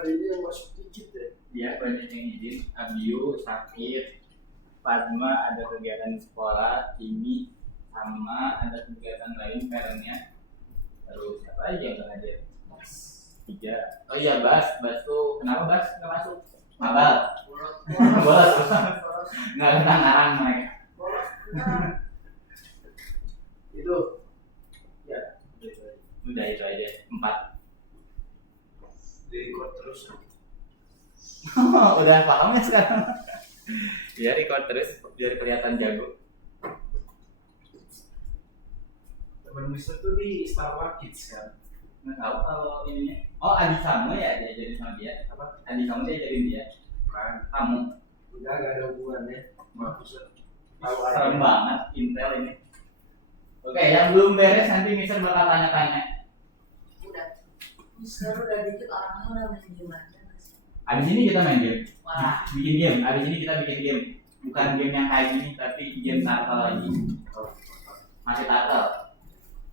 Hari ini yang masuk dikit ya. Dia banyak yang izin, Abiu sakit, Padma ada kegiatan di sekolah, Timi sama ada kegiatan lain parentnya. Terus siapa aja yang nggak hadir? 3. Oh iya Bas tuh kenapa Bas nggak masuk? Mabal. Bolos. Nggak ketanggaran mereka. Itu Ya, udah itu aja 4. di record terus. Udah paham ya sekarang? Ya record terus biar kelihatan jago. Teman Mister tuh di Star Kids kan. Nggak tahu kalau ininya. Oh Adi kamu ya diajarin sama dia? Apa? Adi kamu diajarin dia? Kan Kamu? udah gak ada hubungannya. Maaf Mister. Tahu Serem aja. banget Intel ini. Oke, yang belum beres nanti Mister bakal tanya-tanya. Udah. Mister udah dikit orangnya udah main game aja nggak sih? Abis ini kita main game. Wah. Bikin game. Abis ini kita bikin game. Bukan game yang kayak gini, tapi game turtle lagi. Masih turtle.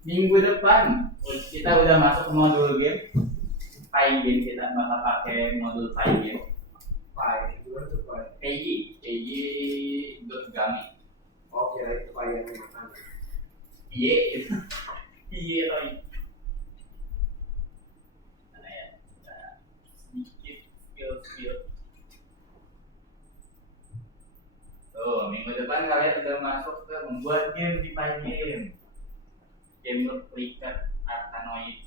Minggu depan kita udah masuk modul game. Fight game kita bakal pakai modul fight game. Pai, gimana tuh Pai? PJ Gami. Oh kira itu Pai yang makan. Iya. Iya Roy. Mana ya? Nah, sedikit skill. Tuh, minggu depan kalian udah masuk ke membuat game di Fight Game. Game replikat Arkanoid.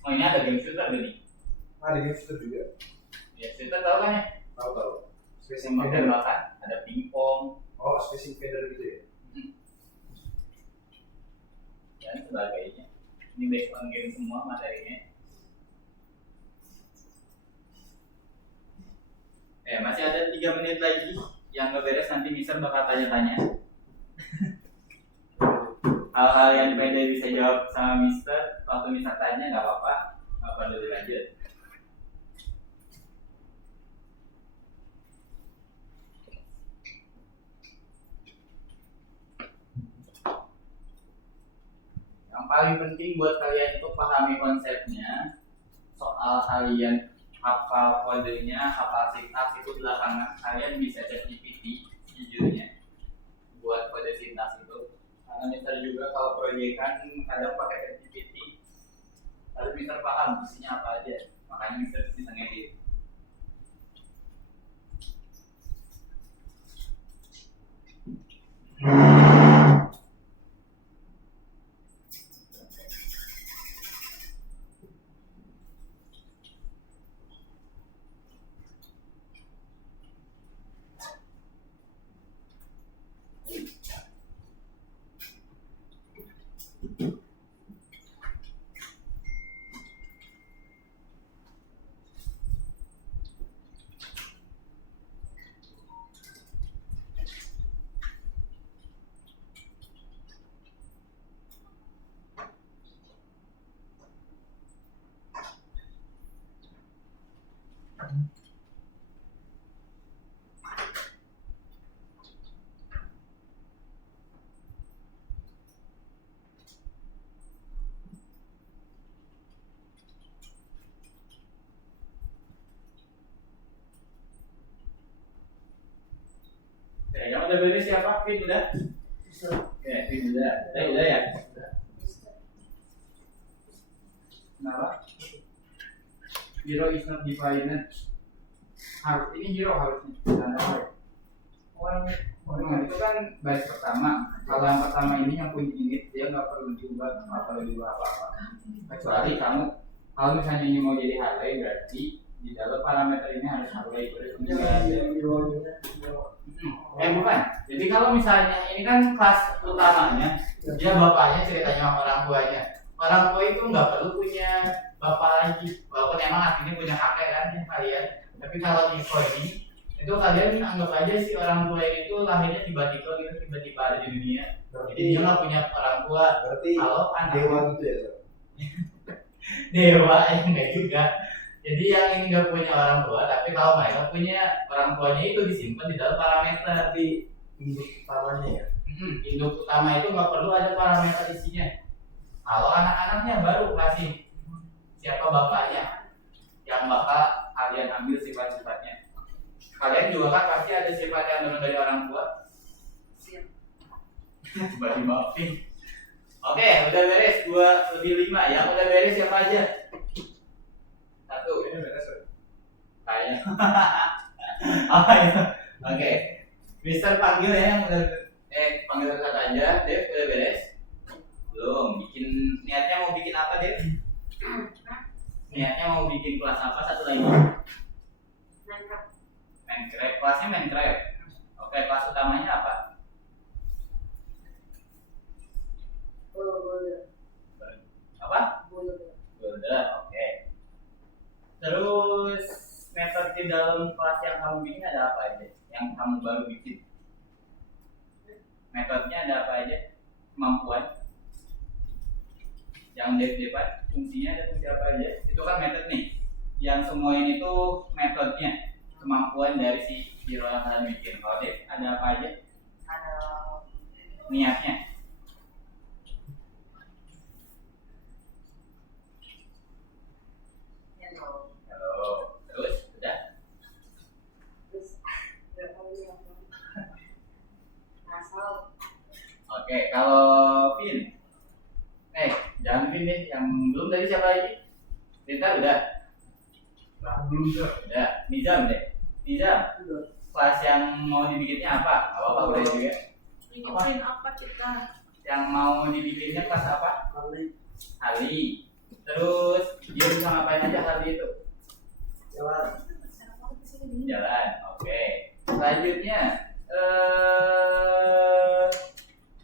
Oh ini ada game shooter gak nih? Ah, di Mister juga. Ya shooter tau kan ya? Tahu. Space Yang Invader. tembakan, ada pingpong Oh, Space Invader gitu ya. dan sebagainya. Ini based on game semua materinya. Masih ada 3 menit lagi yang nggak beres, nanti Mister bakal tanya-tanya. Hal-hal yang pede bisa jawab sama Mister. Waktu Mister tanya nggak apa-apa dulu lanjut. Yang paling penting buat kalian itu pahami konsepnya. Soal kalian hafal kodenya, hafal sintaks itu belakangan kalian bisa cek GPT sejujurnya buat kode sintaks itu. Karena Mister juga kalau proyekan kadang pakai GPT, tapi Mister paham isinya apa aja, makanya Mister bisa ngedit. Oke, yang udah beres siapa? Fit udah? Oke, Fit udah. Udah ya? Kenapa? Hero is not divided. Harus ini hero harusnya. Jangan apa ya? Oh, itu kan baris pertama. Kalau yang pertama ini yang punya init dia nggak perlu diubah, nggak perlu diubah apa-apa. Kecuali kamu kalau misalnya ini mau jadi Harley berarti di dalam parameter ini harus Harley bukan. Jadi kalau misalnya ini kan kelas utamanya, dia bapaknya ceritanya sama orang tuanya. Orang tua itu nggak perlu punya bapak lagi, walaupun emang artinya punya kakek kan ya kalian. Tapi kalau di ini itu kalian anggap aja sih orang tua itu lahirnya tiba-tiba gitu, tiba-tiba ada di dunia. Jadi dia nggak punya orang tua. Berarti kalau anak dewa gitu ya? dewa ya enggak juga. Jadi yang ini nggak punya orang tua, tapi kalau mereka punya orang tuanya itu disimpan di dalam parameter Tapi induk utamanya ya? Induk utama itu nggak perlu ada parameter isinya. Kalau anak-anaknya baru kasih siapa bapaknya yang bakal kalian ambil sifat-sifatnya. Kalian juga kan pasti ada sifat yang turun dari orang tua. Siap. Coba dimaafin. Oke, udah beres 2 lebih 5. Yang udah beres siapa aja? 1. Ini beres ya? Kayaknya. Oh iya. Oke. Mister panggil ya yang udah panggil kata aja. Dev udah beres? Belum. Niatnya mau bikin apa, Dev? Niatnya mau bikin kelas apa? Satu lagi. Minecraft. Kelasnya Minecraft. Oke, kelas utamanya apa? Apa? Builder. Oke. Terus metode di dalam kelas yang kamu bikin ada apa aja? Yang kamu baru bikin? Metodenya ada apa aja? Kemampuan yang depan fungsinya ada fungsi apa aja? Itu kan metode nih. Yang semua ini tuh metodenya, kemampuan dari si hero yang kalian bikin. Kalau Dev ada apa aja? Ada Niatnya. hello. Halo. Terus udah? Terus nggak tahu apa. Asal Oke, kalau Vin. Jangan Vin deh, yang belum tadi siapa lagi? Tinta udah? Nah, belum sih. Udah. Nizam deh. Nizam, kelas yang mau dibikinnya apa? Apa boleh juga. bikin apa kita? Yang mau dibikinnya kelas apa? Kali Ali. Terus dia bisa ngapain aja Harley itu? jalan. Jalan. Oke. Selanjutnya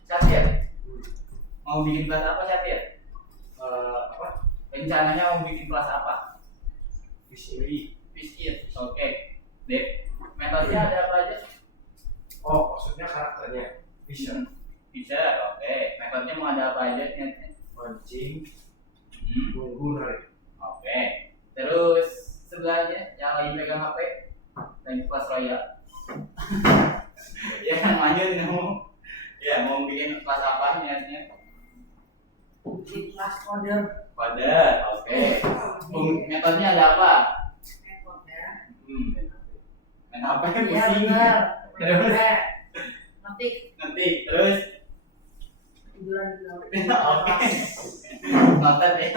Syafir. Mau bikin kelas apa Syafir? Apa? Rencananya mau bikin kelas apa? Visi. Visit. Oke. Dev, metodenya ada apa aja? Oh, maksudnya karakternya. Vision. Bisa. Oke. Metodenya mau ada apa aja niatnya? Mancing. Hmm. Narik. Oke. Terus sebelahnya yang lagi pegang HP lagi kelas royal. Ya lanjut kamu. Ya mau bikin kelas apa niatnya? Bikin kelas kode. Pada. Oke. Metodenya ada apa? Metode. Main HP Iya pusing. benar. Terus Nanti nanti terus tiduran di oke. Noted ya.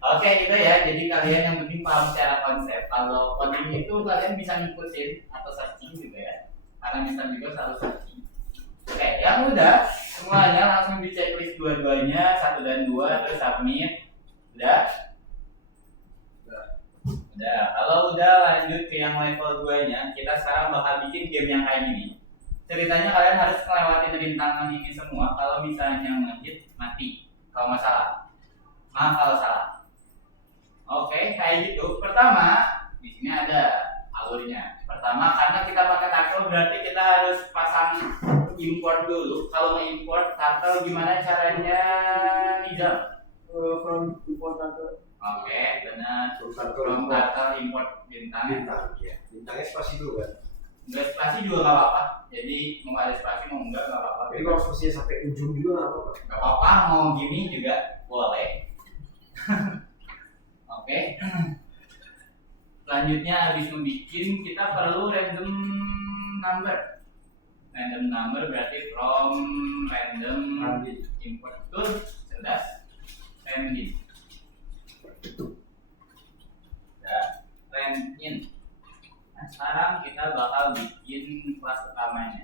Oke itu ya. Jadi kalian yang penting paham secara konsep. Kalau coding itu kalian bisa ngikutin atau searching juga ya. Karena bisa juga selalu searching. Oke, yang udah semuanya langsung di checklist dua-duanya 1 dan 2 terus submit. Udah? Udah. Kalau udah lanjut ke yang level 2-nya, kita sekarang bakal bikin game yang kayak gini. Ceritanya kalian harus ngelewatin rintangan ini semua. Kalau misalnya ngehit mati. Kalau nggak salah. Maaf kalau salah. Oke, kayak gitu. Pertama, di sini ada alurnya. Pertama, karena kita pakai turtle berarti kita harus pasang import dulu. Kalau mau import turtle gimana caranya, Nizam? From import turtle. Oke, benar. From turtle. From Turtle import bintang. Bintang, ya. Bintangnya spasi dulu kan. Enggak spasi juga nggak apa-apa. Jadi mau ada spasi mau enggak nggak apa-apa. Jadi kalau spasinya sampai ujung juga nggak apa-apa. Nggak apa-apa mau gini juga boleh. Oke. Selanjutnya habis membuat kita perlu random number. Random number berarti from random import to cerdas random. Ya, random. Nah, sekarang kita bakal bikin kelas utamanya.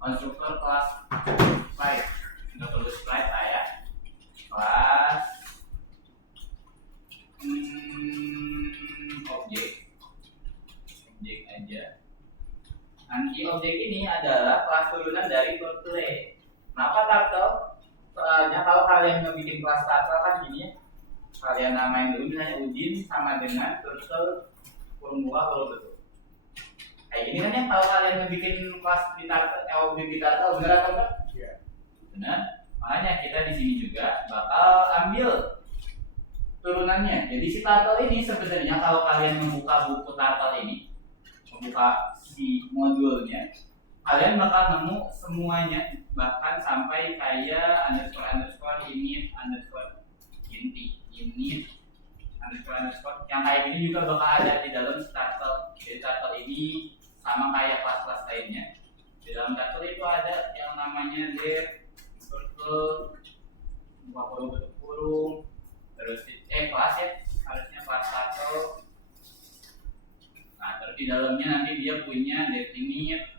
Konstruktor kelas slide. Nggak perlu slide lah ya. Kelas objek aja. Nanti objek ini adalah kelas turunan dari Turtle. Kenapa Turtle? Soalnya kalau kalian ngebikin kelas Turtle kan gini ya. Kalian namain dulu misalnya Udin sama dengan Turtle formula kalau betul. Kayak gini kan ya kalau kalian ngebikin kelas di Turtle, objek di Turtle benar atau enggak? Iya. Benar. Makanya kita di sini juga bakal ambil turunannya. Jadi si Turtle ini sebenarnya kalau kalian membuka buku Turtle ini, membuka si modulnya, kalian bakal nemu semuanya, bahkan sampai kayak underscore init underscore inti init underscore yang kayak gini juga bakal ada di dalam Turtle. Jadi Turtle ini sama kayak kelas-kelas lainnya. Di dalam Turtle itu ada yang namanya def, Turtle, buka kurung tutup kurung, terus kelas ya, harusnya kelas Turtle. Nah, terus di dalamnya nanti dia punya definite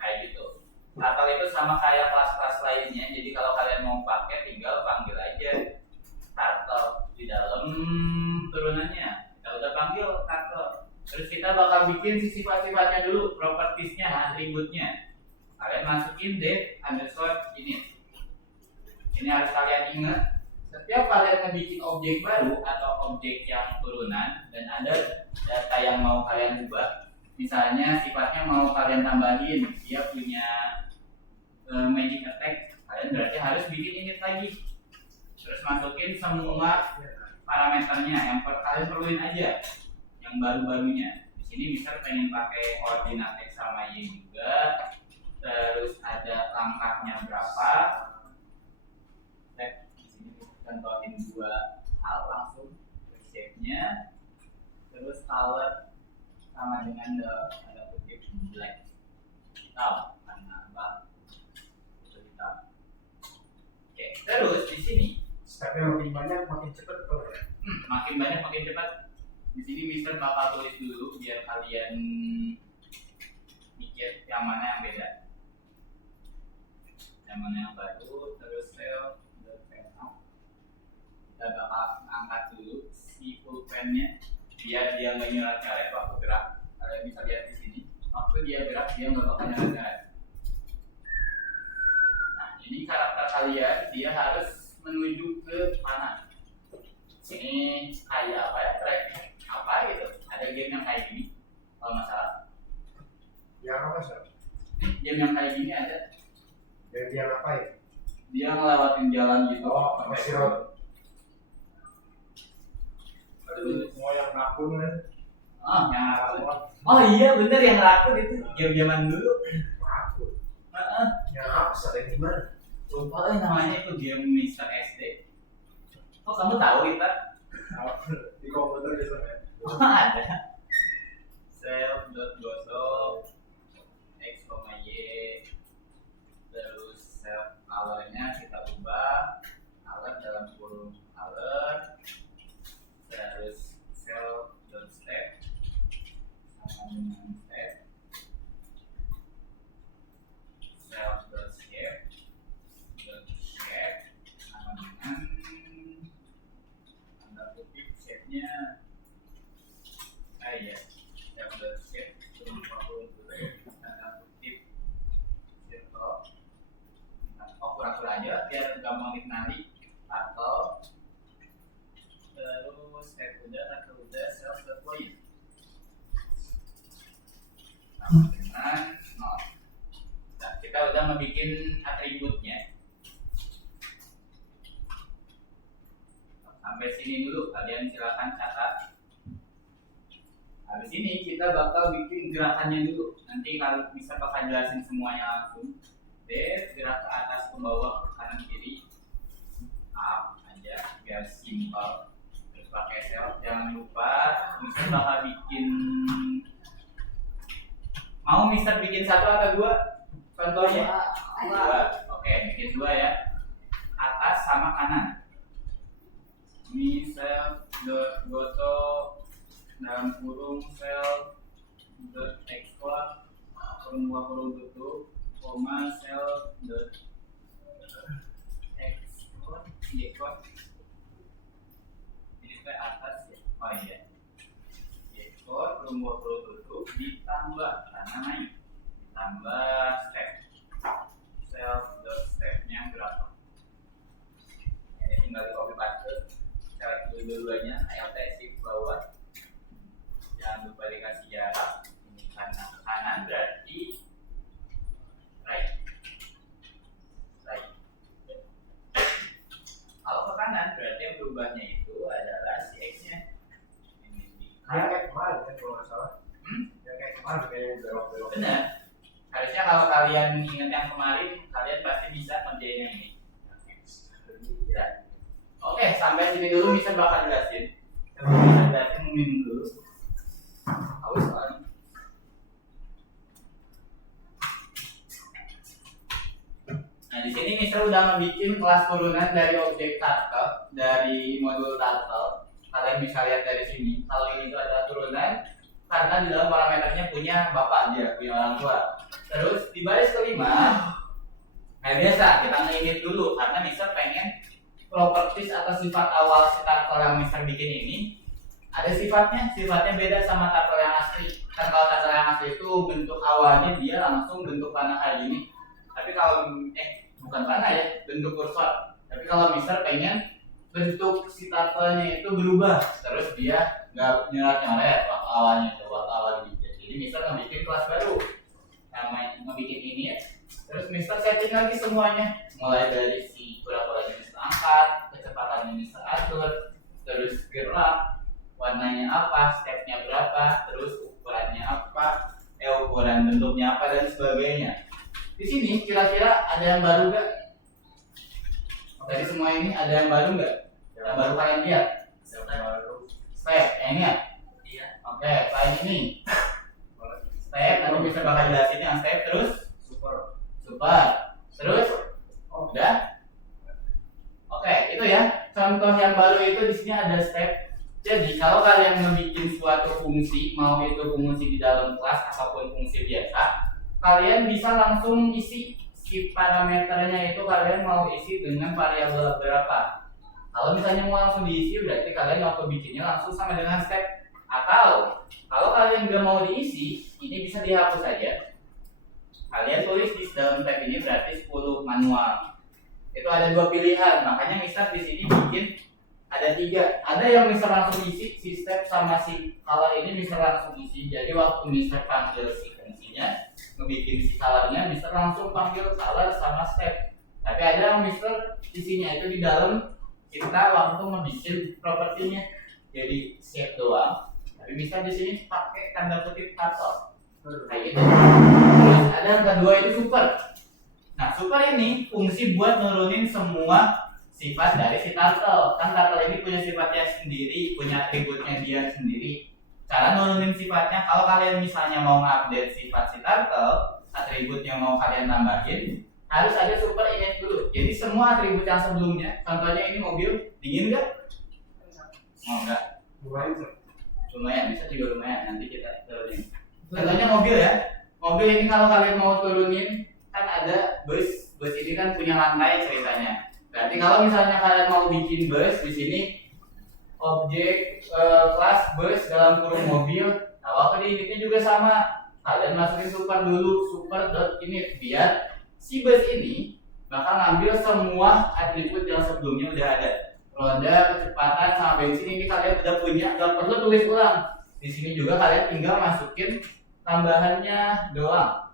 kayak gitu. Turtle itu sama kayak kelas-kelas lainnya. Jadi kalau kalian mau pakai tinggal panggil aja Turtle di dalam turunannya. Kita udah panggil Turtle. Terus kita bakal bikin sifat-sifatnya dulu, propertiesnya, atributnya. Kalian masukin def underscore init. Ini harus kalian ingat. Setiap kalian ngebikin objek baru atau objek yang turunan dan ada data yang mau kalian ubah, misalnya sifatnya mau kalian tambahin, dia punya magic attack, kalian berarti harus bikin init lagi. Terus masukin semua parameternya yang kalian perluin aja, yang baru-barunya. Di sini misal pengen pakai koordinat X sama Y juga, terus ada langkahnya berapa. Contohin dua hal langsung, shape-nya, terus color sama dengan ada kutip black, hitam, karena apa? Hitam. Oke, terus di sini Stepnya makin banyak makin cepat kalau ya. Makin banyak makin cepat. Di sini Mister bakal tulis dulu biar kalian mikir yang mana yang beda, yang mana yang baru. Terus sel kita bakal angkat dulu si pulpennya biar dia nggak nyoret-nyoret waktu gerak. Kalian bisa lihat di sini, waktu dia gerak dia nggak bakal nyoret-nyoret. Nah, ini karakter kalian dia harus menuju ke mana? Ini kayak apa ya, track apa gitu? Ada game yang kayak gini kalau nggak salah. Yang apa sih? Game yang kayak gini ada. Yang apa ya? Dia ngelewatin jalan gitu. Oh, pakai sirot. Terus Semua yang rakun kan? yang rakun. Oh iya bener, yang rakun itu game zaman dulu. Rakun. Heeh. Yang apa sih? Yang gimana? Lupa namanya itu game Mister SD. Oh kamu tahu kita? Di komputer biasanya. Oh ada. Self.gosok X, Y, terus self colornya kita ubah color dalam kurung color, terus self.step sama dengan step, self.shape sama dengan tanda kutip shape-nya. Iya, self.shape turun 40 tanda kutip circle. Oh pura-pura aja biar gampang dikenali. Atau terus atau udah self.point sama dengan nol. Nah, kita udah ngebikin atributnya. Sampai sini dulu, kalian silakan catat sini kita bakal bikin gerakannya dulu. Nanti kalau bisa bakal jelasin semuanya langsung. Gerak ke atas ke bawah ke kanan kiri. Up aja biar simpel. Terus pakai self, jangan lupa Mister bakal bikin, mau Mister bikin satu atau dua contohnya? Dua. Oke, bikin dua ya, atas sama kanan. Misal goto dalam kurung sel dot export kurung tutup koma sel dot export ini ke atas ya. Oh iya, ekspor kurung tutup ditambah karena naik, ditambah step sel dot stepnya berapa. Ini tinggal di copy paste. Dua-duanya Alt shift bawah, jangan lupa dikasih jarak. Ini kanan ke kanan berarti right. Kalau ke kanan berarti yang berubahnya itu adalah si X nya ini di Kayak kemarin kan kalau nggak salah. Ya kayak kemarin kayak belok-belok. benar. Harusnya kalau kalian ingat yang kemarin, kalian pasti bisa ngerjain yang ini ya. Oke, sampai sini dulu bisa bakal jelasin. Bisa jelasin minum dulu. Awas soalnya. Nah, di sini Mister udah ngebikin kelas turunan dari objek turtle, dari modul turtle. Kalian bisa lihat dari sini. Kalau ini itu adalah turunan karena di dalam parameternya punya bapak dia, punya orang tua. Terus di baris kelima, kayak biasa kita nge-init dulu karena Mister pengen properties atau sifat awal si turtle yang Mister bikin ini ada sifatnya beda sama turtle yang asli. Kan kalau turtle yang asli itu bentuk awalnya dia langsung bentuk panah kayak gini. Tapi kalau bukan panah ya, bentuk kursor. Tapi kalau Mister pengen bentuk si turtle-nya itu berubah, terus dia nggak nyoret-nyoret waktu awalnya itu, waktu awal dibikin. Jadi Mister ngebikin kelas baru, namanya ngebikin ini ya. Terus Mister setting lagi semuanya, mulai dari si pura-puranya Mister angkat, kecepatannya Mister atur, terus gerak, warnanya apa, stepnya berapa, terus ukurannya apa, ukuran bentuknya apa dan sebagainya. Di sini kira-kira ada yang baru nggak? Tadi semua ini ada yang baru nggak? Yang baru kalian lihat? Step, yang ini ya? Iya. Oke, selain ini step, nanti bisa bakal jelasin yang step terus super, terus udah. Oke, itu ya. Contoh yang baru itu di sini ada step. Jadi kalau kalian membuat suatu fungsi, mau itu fungsi di dalam kelas ataupun fungsi biasa, kalian bisa langsung isi si parameternya itu kalian mau isi dengan variabel berapa. Kalau misalnya mau langsung diisi, berarti kalian waktu bikinnya langsung sama dengan step. Atau kalau kalian nggak mau diisi, ini bisa dihapus saja. Kalian tulis di dalam tab ini berarti 10 manual. Itu ada dua pilihan, makanya Mister di sini bikin ada 3. Ada yang Mister langsung isi, si step sama si color ini Mister langsung isi. Jadi waktu Mister panggil si fungsinya, ngebikin si colornya, Mister langsung panggil color sama step. Tapi ada yang Mister isinya itu di dalam kita waktu ngebikin propertinya, jadi shape doang. Tapi Mister di sini pakai tanda kutip turtle. Kayak gitu. Terus ada yang kedua itu super. Nah, super ini fungsi buat nurunin semua sifat dari si turtle. Kan turtle ini punya sifatnya sendiri, punya atributnya dia sendiri. Cara nurunin sifatnya, kalau kalian misalnya mau update sifat si turtle, atribut yang mau kalian tambahin, harus ada super init dulu. Jadi semua atribut yang sebelumnya, contohnya ini mobil, dingin nggak? Oh enggak. Lumayan, bisa juga lumayan. Nanti kita turunin. Contohnya mobil ya. Mobil ini kalau kalian mau turunin, kan ada bus. Bus ini kan punya lantai ceritanya. Berarti kalau misalnya kalian mau bikin bus di sini, objek kelas bus dalam kurung mobil, nah waktu di initnya juga sama. Kalian masukin super dulu, super.init biar si bus ini bakal ngambil semua atribut yang sebelumnya udah ada. Roda, kecepatan, sama bensin ini kalian udah punya, nggak perlu tulis ulang. Di sini juga kalian tinggal masukin tambahannya doang.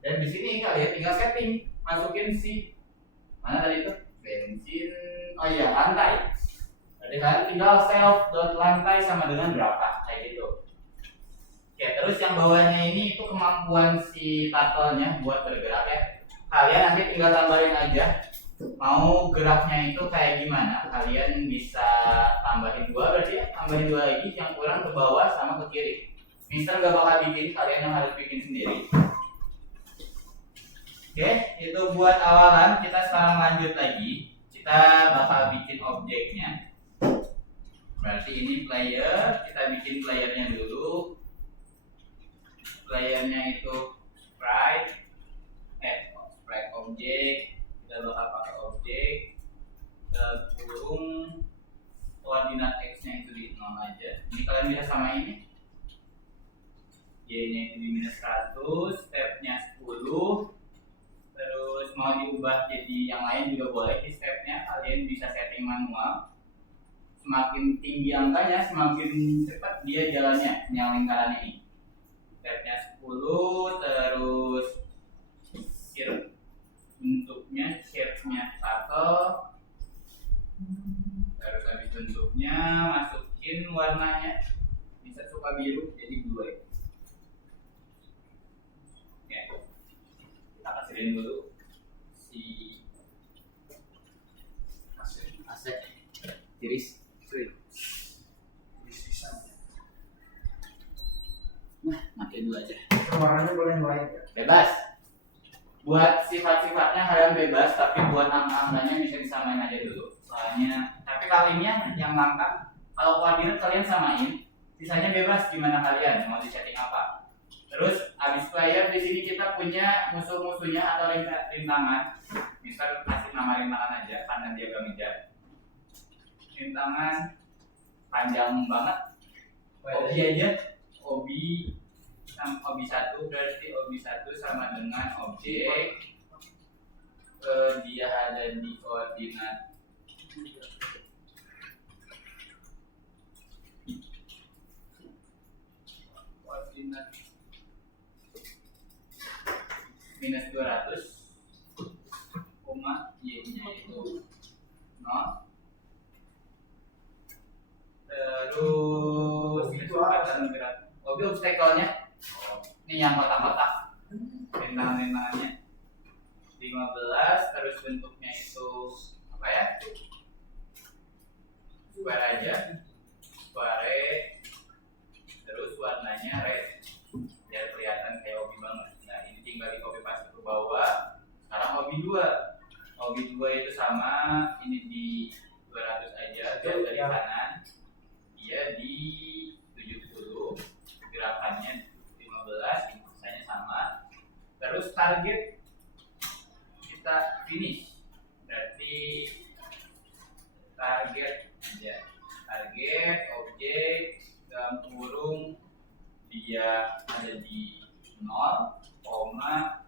Dan di sini kalian tinggal setting, masukin si mana tadi itu bensin, oh iya lantai. Jadi kalian tinggal self.lantai sama dengan berapa kayak gitu. Oke, terus yang bawahnya ini itu kemampuan si turtle-nya buat bergerak ya. Kalian nanti tinggal tambahin aja mau geraknya itu kayak gimana. Kalian bisa tambahin 2 berarti ya, tambahin 2 lagi yang kurang ke bawah sama ke kiri. Mister nggak bakal bikin, kalian yang harus bikin sendiri. Oke, itu buat awalan. Kita sekarang lanjut lagi. Kita bakal bikin objeknya. Berarti ini player, kita bikin playernya dulu. Playernya itu sprite objek. Kita bakal pakai objek. Kurung koordinat x-nya itu di 0 aja. Ini kalian bisa sama ini. Y-nya itu di minus 100, stepnya 10. Terus mau diubah jadi yang lain juga boleh di stepnya, kalian bisa setting manual. Semakin tinggi angkanya semakin cepat dia jalannya yang lingkaran ini. Stepnya 10, terus bentuknya shape-nya circle. Terus habis bentuknya masukin warnanya, bisa suka biru jadi blue. Kita kasihin dulu si aset tiris screen. Nah, matiin dulu aja. Warnanya boleh yang lain ya? Bebas. Buat sifat-sifatnya kalian bebas, tapi buat angka-angkanya bisa disamain aja dulu. Soalnya, tapi kali ini yang langka, kalau koordinat kalian samain, sisanya bebas gimana kalian mau di setting apa. Terus abis player di sini kita punya musuh-musuhnya atau rintangan. Misal kasih nama rintangan aja karena dia gak ngejar. Rintangan panjang banget. Obi aja. Obi 1 berarti obi 1 sama dengan objek. Dia ada di koordinat minus 200, y-nya itu 0. Terus kecepatan gerak. Obi obstacle-nya ini yang kotak-kotak. Rintangan-rintangannya 15, terus bentuknya itu apa ya? Square aja. Square. Terus warnanya red. Biar kelihatan kayak obi banget. Nah, ini tinggal di copy paste ke bawah. Sekarang obi 2. Obi 2 itu sama, ini di 200 aja, jauh dari kanan. Dia di 70, gerakannya 15, sisanya sama. Terus target kita finish. Berarti target aja. Target objek dalam kurung dia ada di 0, 120,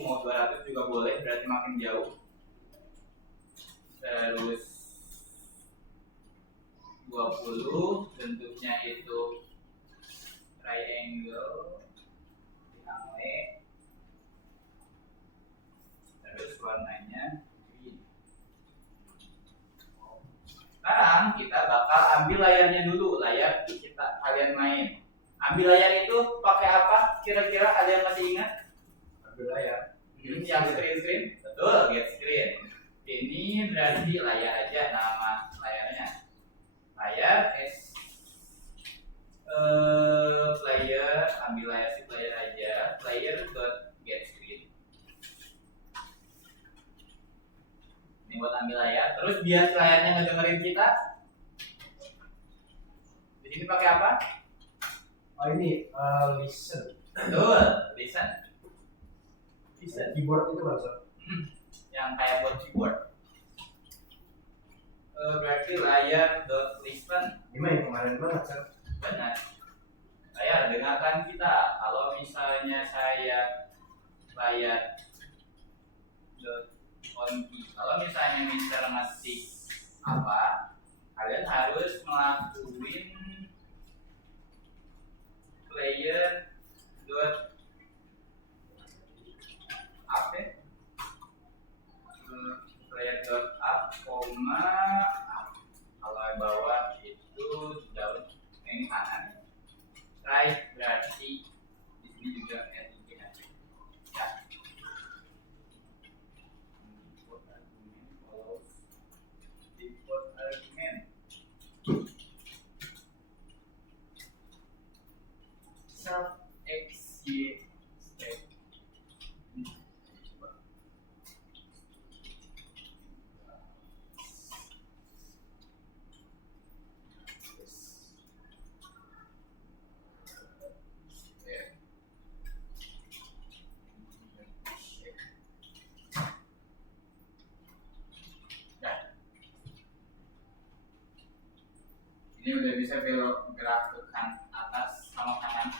mau 200 juga boleh, berarti makin jauh. Terus 20, bentuknya itu triangle triangle. Terus warnanya green. Sekarang kita bakal ambil layarnya dulu, layar kita kalian main. Ambil layar itu pakai apa? Kira-kira kalian masih ingat? Ambil layar. Yang screen, betul, get screen. Ini berarti layar aja nama layarnya. Layar player, ambil layar si player aja. Player dot get screen. Ini buat ambil layar. Terus biar layarnya ngedengerin kita. Di sini pakai apa? Oh ini listen. Betul, listen. Keyboard itu bahasa. Yang kayak buat keyboard. Berarti layar dot listen. Ini mah yang kemarin banget kan? Benar. Layar dengarkan kita. Kalau misalnya saya layar dot on key. Kalau misalnya Mister ngasih apa, kalian harus ngelakuin player dot up ya. Player dot up, koma up. Kalau bawah itu down, ini kanan. start X, Y, step. Ini udah bisa belok gerak ke atas sama kanan,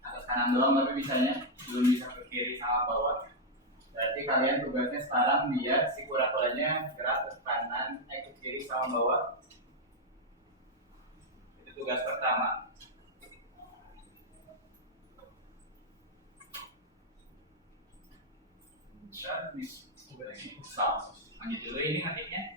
atas kanan doang, tapi bisanya belum bisa ke kiri sama bawah. Berarti kalian tugasnya sekarang biar si kura-kuranya gerak ke kanan, ke kiri sama bawah. Itu tugas pertama. Lanjut dulu ini ngetiknya.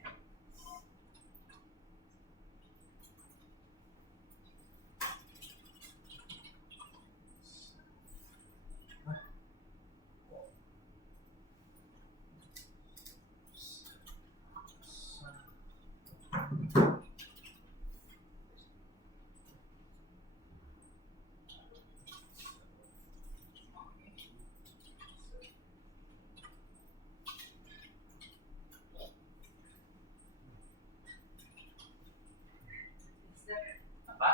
Apa?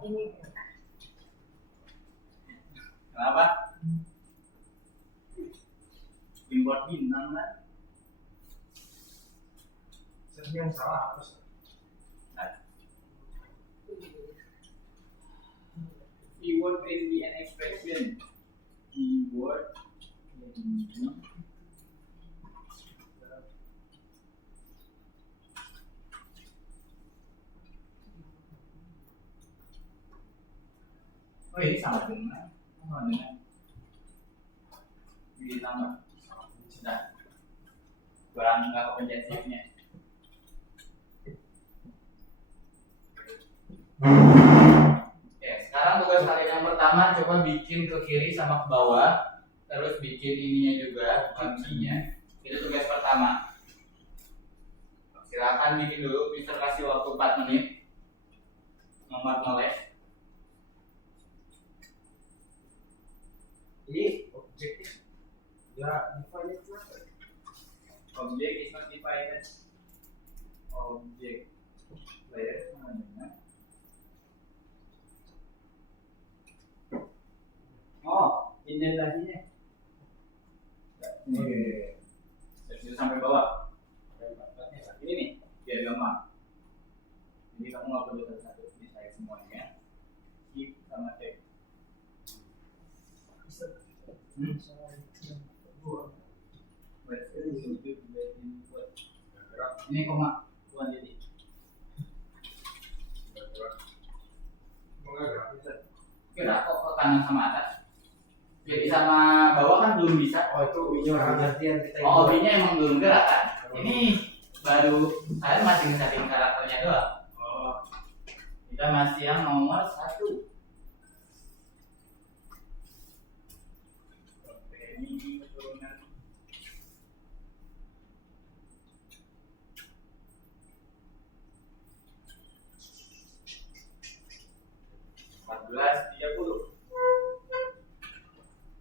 Ini Kenapa? Import bintang kan? Yang salah apa sih? Keyword can be an expression. Keyword can be oh ini sama dengan ini tambah sudah kurang nggak kepencet shiftnya. Oke, sekarang tugas kalian yang pertama coba bikin ke kiri sama ke bawah, terus bikin ininya juga kuncinya. Itu tugas pertama. Silakan bikin dulu, Mister kasih waktu 4 menit. Nomor ngeles. Ini objeknya ya defined kenapa? Object is not defined. Object layer mana? Oh, indentasinya. Oke. Dari situ sampai bawah. Ini nih, biar gampang. Jadi kamu nggak perlu satu-satu, bisa semuanya. Shift sama Tab. Ini koma tuan jadi. Gerak kok ke kanan sama atas. Jadi sama bawah kan belum bisa. Oh itu winyo gantian kita. Oh, B-nya emang belum gerak kan? Ini baru kalian masih ngesetting karakternya doang. Oh. Kita masih yang nomor 1. Oke, ini keturunan.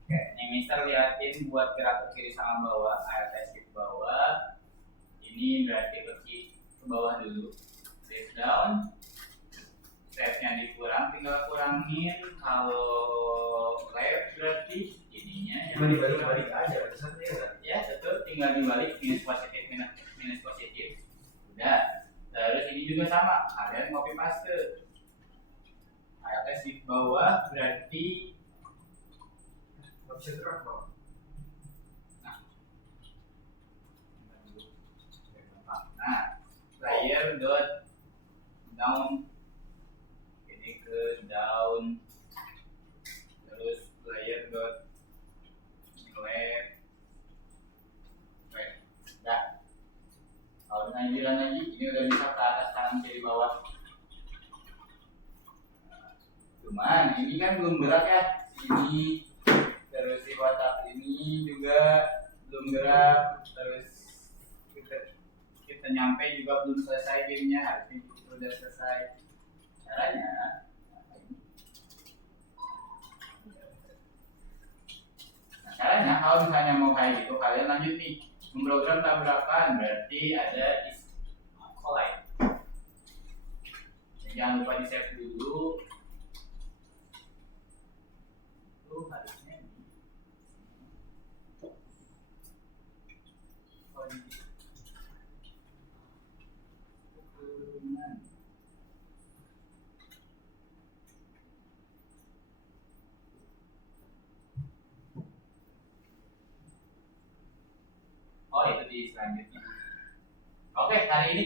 Oke, ini Mister liatin buat gerak ke kiri sama bawah, ALT shift bawah. Ini berarti ke bawah dulu. Shift down. Stepnya dikurang, tinggal kurangin. Kalau left berarti ininya Cuma dibalik-balik aja, satunya kan? ya betul, tinggal dibalik minus positif minus positif. Udah. Terus ini juga sama, kalian copy paste. ALT shift bawah berarti Nggak bisa gerak bang. nah, layer dot down ini ke down, terus layer dot left. Dah. Kalau dengan jalan lagi, ini udah bisa ke atas kanan kiri bawah. Cuman ini kan belum gerak ya. Ini terus si watak ini juga belum gerak, terus kita nyampe juga belum selesai gamenya, harusnya itu udah selesai. Caranya lanjut nih. Memprogram tabrakan berarti ada is collide. Jangan lupa di save dulu. Itu harusnya di turunan. Oh, itu di selanjutnya. Oke, hari ini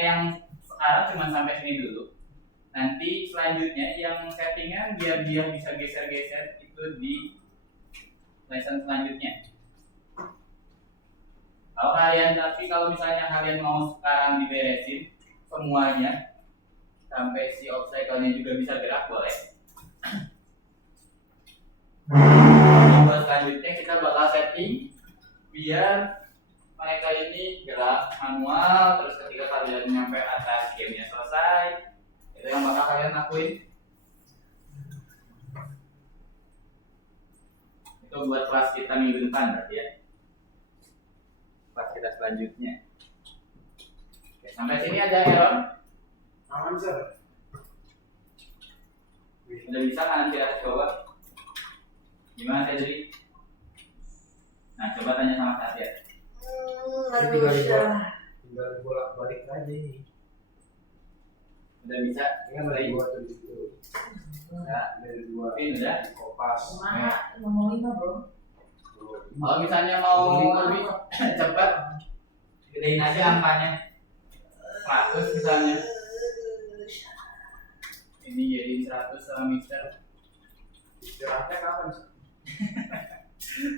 yang sekarang cuma sampai sini dulu. Nanti selanjutnya yang settingan biar dia bisa geser-geser itu di lesson selanjutnya. Kalau misalnya kalian mau sekarang diberesin semuanya sampai si obstacle-nya juga bisa gerak, boleh. Buat selanjutnya kita bakal setting biar mereka ini gerak manual, terus ketika kalian nyampe atas gamenya selesai, itu yang bakal kalian lakuin. Itu buat kelas kita minggu depan berarti ya. Kelas kita selanjutnya. Oke, sampai sini ada error. Aman sir. Udah bisa kanan kiri coba. Gimana Fedri? Nah, coba tanya sama Satya. Tinggal bolak balik aja ini. Udah bisa? Ini kan dari dua tuh gitu. Udah. Dari dua. Ini udah. Kopas. Mana ngomong 5 bro? Kalau misalnya mau lebih cepat, gedein aja angkanya. 100 misalnya. Ini jadi 100 sama mixer. Istirahatnya kapan sih?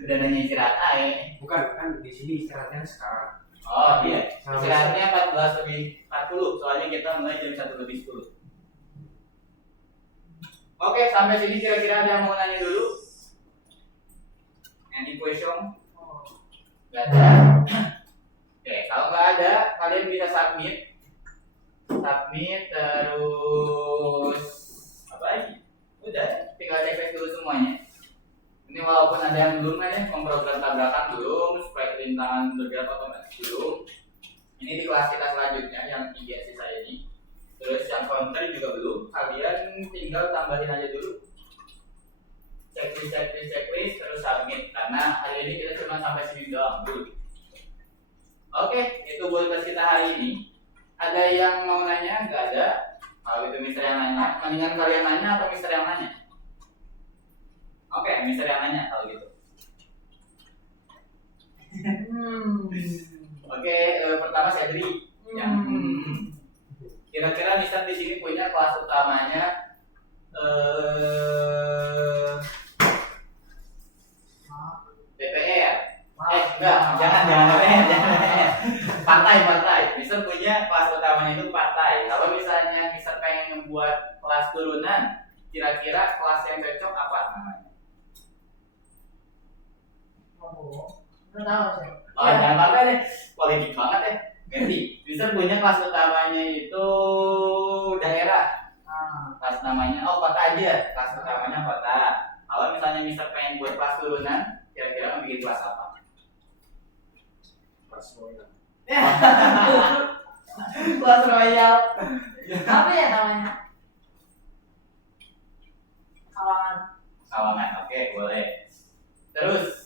Udah nanya istirahat aja. Bukan, kan di sini istirahatnya sekarang. Oh iya, istirahatnya 14 lebih 40, soalnya kita mulai jam 1 lebih 10. Oke, sampai sini kira-kira ada yang mau nanya dulu? Any question? Gak ada. Oke, kalau nggak ada, kalian bisa submit terus apa lagi? Udah, tinggal cek dulu semuanya. Ini walaupun ada yang belum ya, memprogram tabrakan belum, supaya perintahan bergerak otomatis belum. Ini di kelas kita selanjutnya yang 3 sisa ini. Terus yang counter juga belum. Kalian tinggal tambahin aja dulu checklist terus submit, karena hari ini kita cuma sampai sini doang dulu. Oke, itu buat kelas kita hari ini. Ada yang mau nanya? Nggak ada. Kalau itu Mister yang nanya, mendingan kalian nanya atau Mister yang nanya? Oke, Mister yang nanya kalau gitu. Oke, pertama saya beri. Kira-kira Mister di sini punya kelas utamanya DPR. Enggak, jangan DPR. Partai. Mister punya kelas utamanya itu partai. Kalau misalnya Mister pengen membuat kelas turunan, kira-kira kelas yang cocok apa namanya? Nggak tahu sih. Oh, jangan partai deh. Politik banget deh. Ganti. Mister punya kelas utamanya itu daerah. Kelas namanya kota aja. Kelas utamanya kota. Kalau misalnya Mister pengen buat kelas turunan, kira-kira mau bikin kelas apa? Kelas Royal. Kelas Royal. Apa ya namanya? Kawangan, oke, boleh. Terus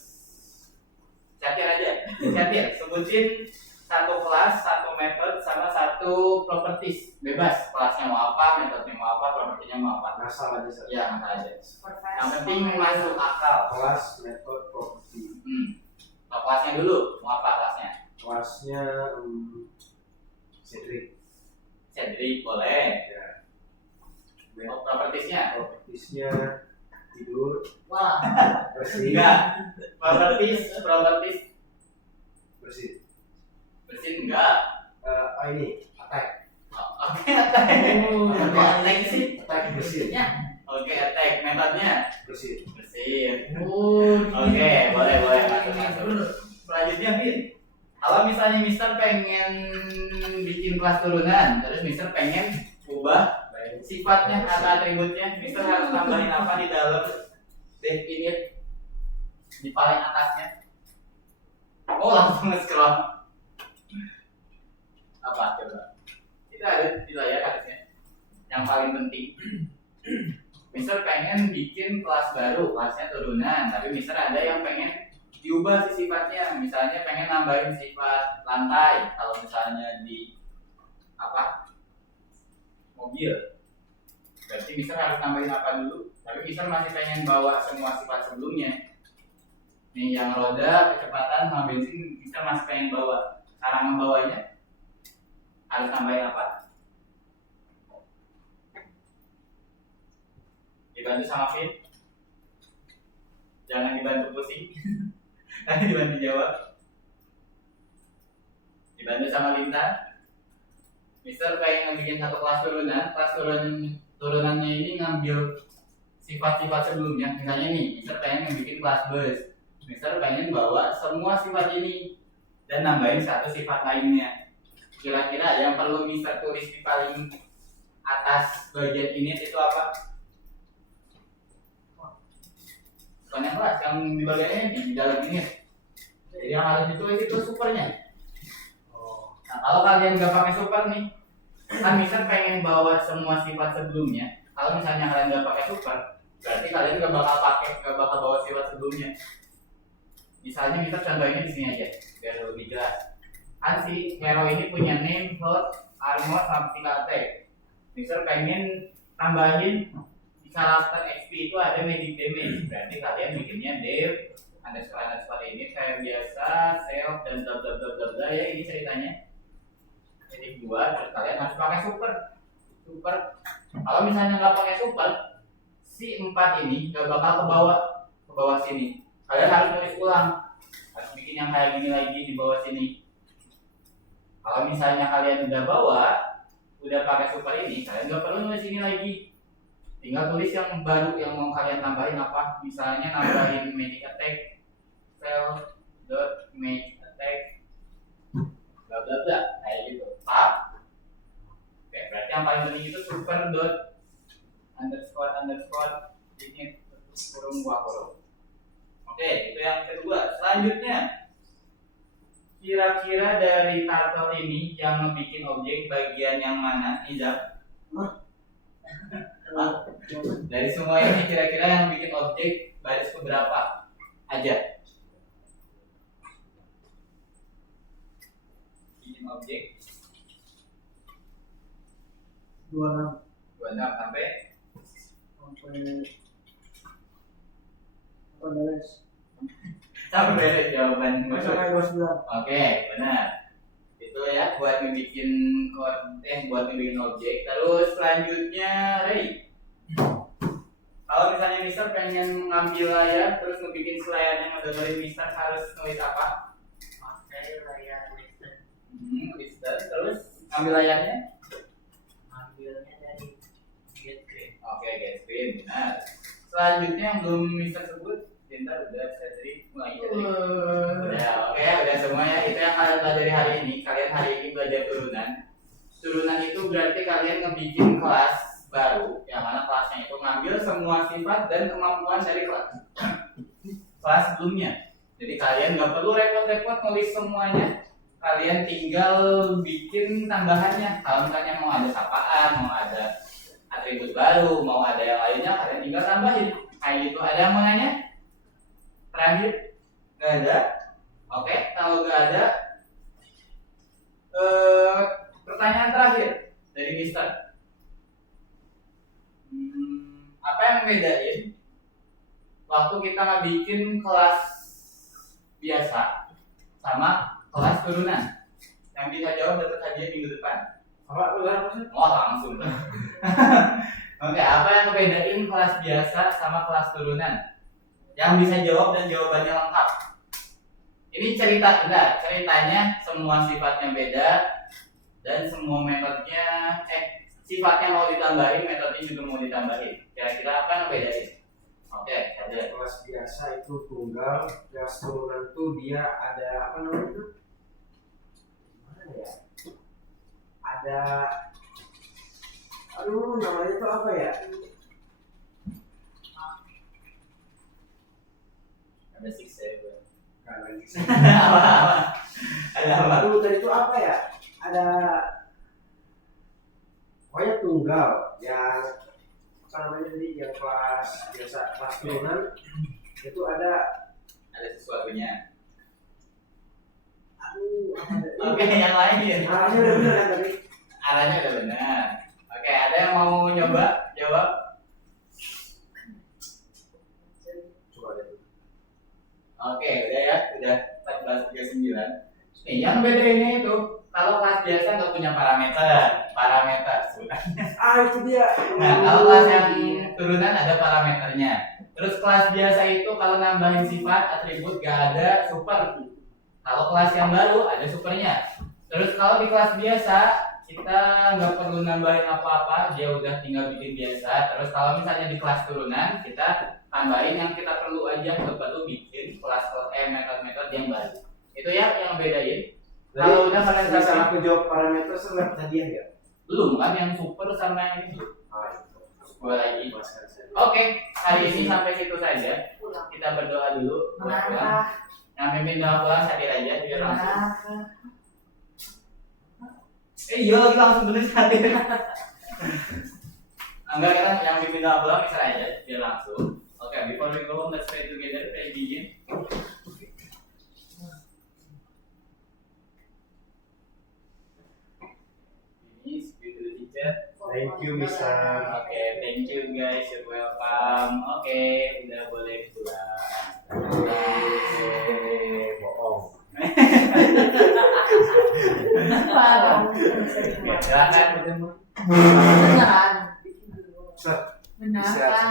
Catir aja. Catir, sebutin satu kelas, satu metode, sama satu properties. Bebas, kelasnya mau apa, metodenya mau apa, propertinya mau apa. Ngasal aja sir. Ya, nggak aja. Yang penting masuk akal. Kelas metode properti. Nah, kelasnya dulu, mau apa kelasnya? Kelasnya Cedric. Cedric, boleh. Ya. Oh, propertiesnya? Propertiesnya tidur, Wah. bersih. Enggak. Properties Bersih. bersin enggak. Ini attack. Oke, attack. Attack sih. Attack bersih. Oke, attack. Metodenya Bersih. bersin. Oke, Boleh masuk. Selanjutnya, Bin. Kalau misalnya Mister pengen bikin kelas turunan, terus Mister pengen ubah sifatnya atau atributnya, Mister harus tambahin apa di dalam definite di paling atasnya? Oh langsung nge-scroll. Apa coba? Itu ada di layar harusnya. Yang paling penting. Mister pengen bikin kelas baru, kelasnya turunan, tapi Mister ada yang pengen diubah sih sifatnya. Misalnya pengen nambahin sifat lantai, kalau misalnya di apa mobil, berarti Mister harus nambahin apa dulu. Tapi Mister masih pengen bawa semua sifat sebelumnya. Nih yang roda, kecepatan sama bensin, Mister masih pengen bawa. Cara membawanya harus tambahin apa? Dibantu sama Fit, jangan dibantu pusing, tapi dibantu jawab. Dibantu sama Lintang. Mister pengen bikin satu kelas turunannya ini ngambil sifat-sifat sebelumnya. Misalnya nih, Mister pengen bikin kelas bus, Mister pengen bawa semua sifat ini dan nambahin satu sifat lainnya. Kira-kira yang perlu Mister tulis di paling atas bagian ini itu apa? Banyak kelas yang di bagian ini, di dalam ini. Jadi yang harus ditulis itu supernya. Nah kalau kalian nggak pakai super nih, kan Mister pengen bawa semua sifat sebelumnya. Kalau misalnya kalian nggak pakai super, berarti kalian nggak bakal bawa sifat sebelumnya. Misalnya Mister contohnya di sini aja, biar lebih jelas. Kan si hero ini punya name, slot, armor, sama physical attack. Mister pengen tambahin di karakter XP itu ada magic damage, berarti kalian bikinnya dev underscore ini kayak biasa, self dan bla bla bla bla bla ya ini ceritanya. Jadi dua, terus kalian harus pakai super. Kalau misalnya nggak pakai super, si 4 ini nggak bakal ke bawah sini. Kalian harus nulis ulang, harus bikin yang kayak gini lagi di bawah sini. Kalau misalnya kalian udah pakai super ini, kalian nggak perlu nulis ini lagi. Tinggal tulis yang baru yang mau kalian tambahin apa. Misalnya nambahin magic attack, spell dot magic attack, bla bla bla kayak gitu. Paham? Oke, berarti yang paling penting itu super dot underscore ini kurung buah kurung. Oke, itu yang kedua. Selanjutnya, kira-kira dari turtle ini yang membuat objek bagian yang mana? Izam? Dari semua ini kira-kira yang bikin objek baris keberapa aja? Bikin objek 26 sampai 18 sampai beres jawaban. sampai 29. Oke, benar. Itu ya buat ngebikin objek. Terus selanjutnya Ray. Kalau misalnya Mister pengen ngambil layar terus ngebikin layarnya ngedengerin Mister harus nulis apa? Pakai layar listen. Mister terus ngambil layarnya? Ambilnya dari get screen. Oke, get screen. Benar. Selanjutnya yang belum Mister sebut, Bentar udah Cedric mulai Cedric. Oke, udah semua ya. Itu yang kalian pelajari hari ini. Kalian hari ini belajar turunan. Turunan itu berarti kalian ngebikin kelas baru, yang mana kelasnya itu ngambil semua sifat dan kemampuan dari kelas sebelumnya. Jadi kalian nggak perlu repot-repot nulis semuanya. Kalian tinggal bikin tambahannya. Kalau misalnya mau ada sapaan, mau ada atribut baru, mau ada yang lainnya, kalian tinggal tambahin. Kayak gitu. Ada yang mau nanya? Terakhir? Nggak ada? Oke, kalau nggak ada, pertanyaan terakhir dari Mister. Apa yang bedain waktu kita ngebikin kelas biasa sama kelas turunan? Yang bisa jawab dapat hadiah minggu depan. Apa sih? Oh langsung. Oke, apa yang bedain kelas biasa sama kelas turunan? Yang bisa jawab dan jawabannya lengkap. Ini ceritanya semua sifatnya beda dan semua metodenya sifatnya mau ditambahin, metodenya juga mau ditambahin. Kira-kira apa yang bedain? Oke, ada Kelas biasa itu tunggal, kelas turunan itu dia ada apa namanya itu? Gimana ya? Ada namanya itu apa ya? ada six ya. Karena Ada apa? Aduh, tadi itu apa ya? Ada pokoknya tunggal yang apa namanya tadi yang kelas biasa kelas turunan itu ada Ada sesuatunya. aduh apa ada Oke, yang lain. arahnya udah bener kan tadi Arahnya udah benar. Oke, ada yang mau nyoba jawab? coba deh. Oke, udah ya, udah 1439. Nih, yang bedanya itu kalau kelas biasa nggak punya parameter sebenarnya. Itu dia. Nah, kalau kelas yang turunan ada parameternya. Terus kelas biasa itu kalau nambahin sifat, atribut gak ada super. Kalau kelas yang baru ada supernya. Terus kalau di kelas biasa kita nggak perlu nambahin apa-apa, dia udah tinggal bikin biasa. Terus kalau misalnya di kelas turunan kita tambahin yang kita perlu aja, nggak perlu bikin kelas metode yang baru. Itu ya yang bedain. Kalau udah kalian bisa sampai aku jawab parameter sama hadiah ya? belum kan yang super sama yang ini belum. Itu. Gua lagi. Puaskan saya. Oke, hari ini sampai situ saja. Pulang. Kita berdoa dulu buat pulang. Menara. Yang mimpin doa pulang Sadir aja biar langsung. Menara. Iya lagi langsung bener Sadir. Enggak kan yang mimpin doa pulang bisa aja biar langsung. Oke, before we go home, let's pray together. Pray begin. Ini speak to the teacher. Thank you, Mister. Oke, thank you guys, you're welcome. Oke, udah boleh pulang. Bohong. Parah. Oke, silakan. Beneran. Set. Beneran.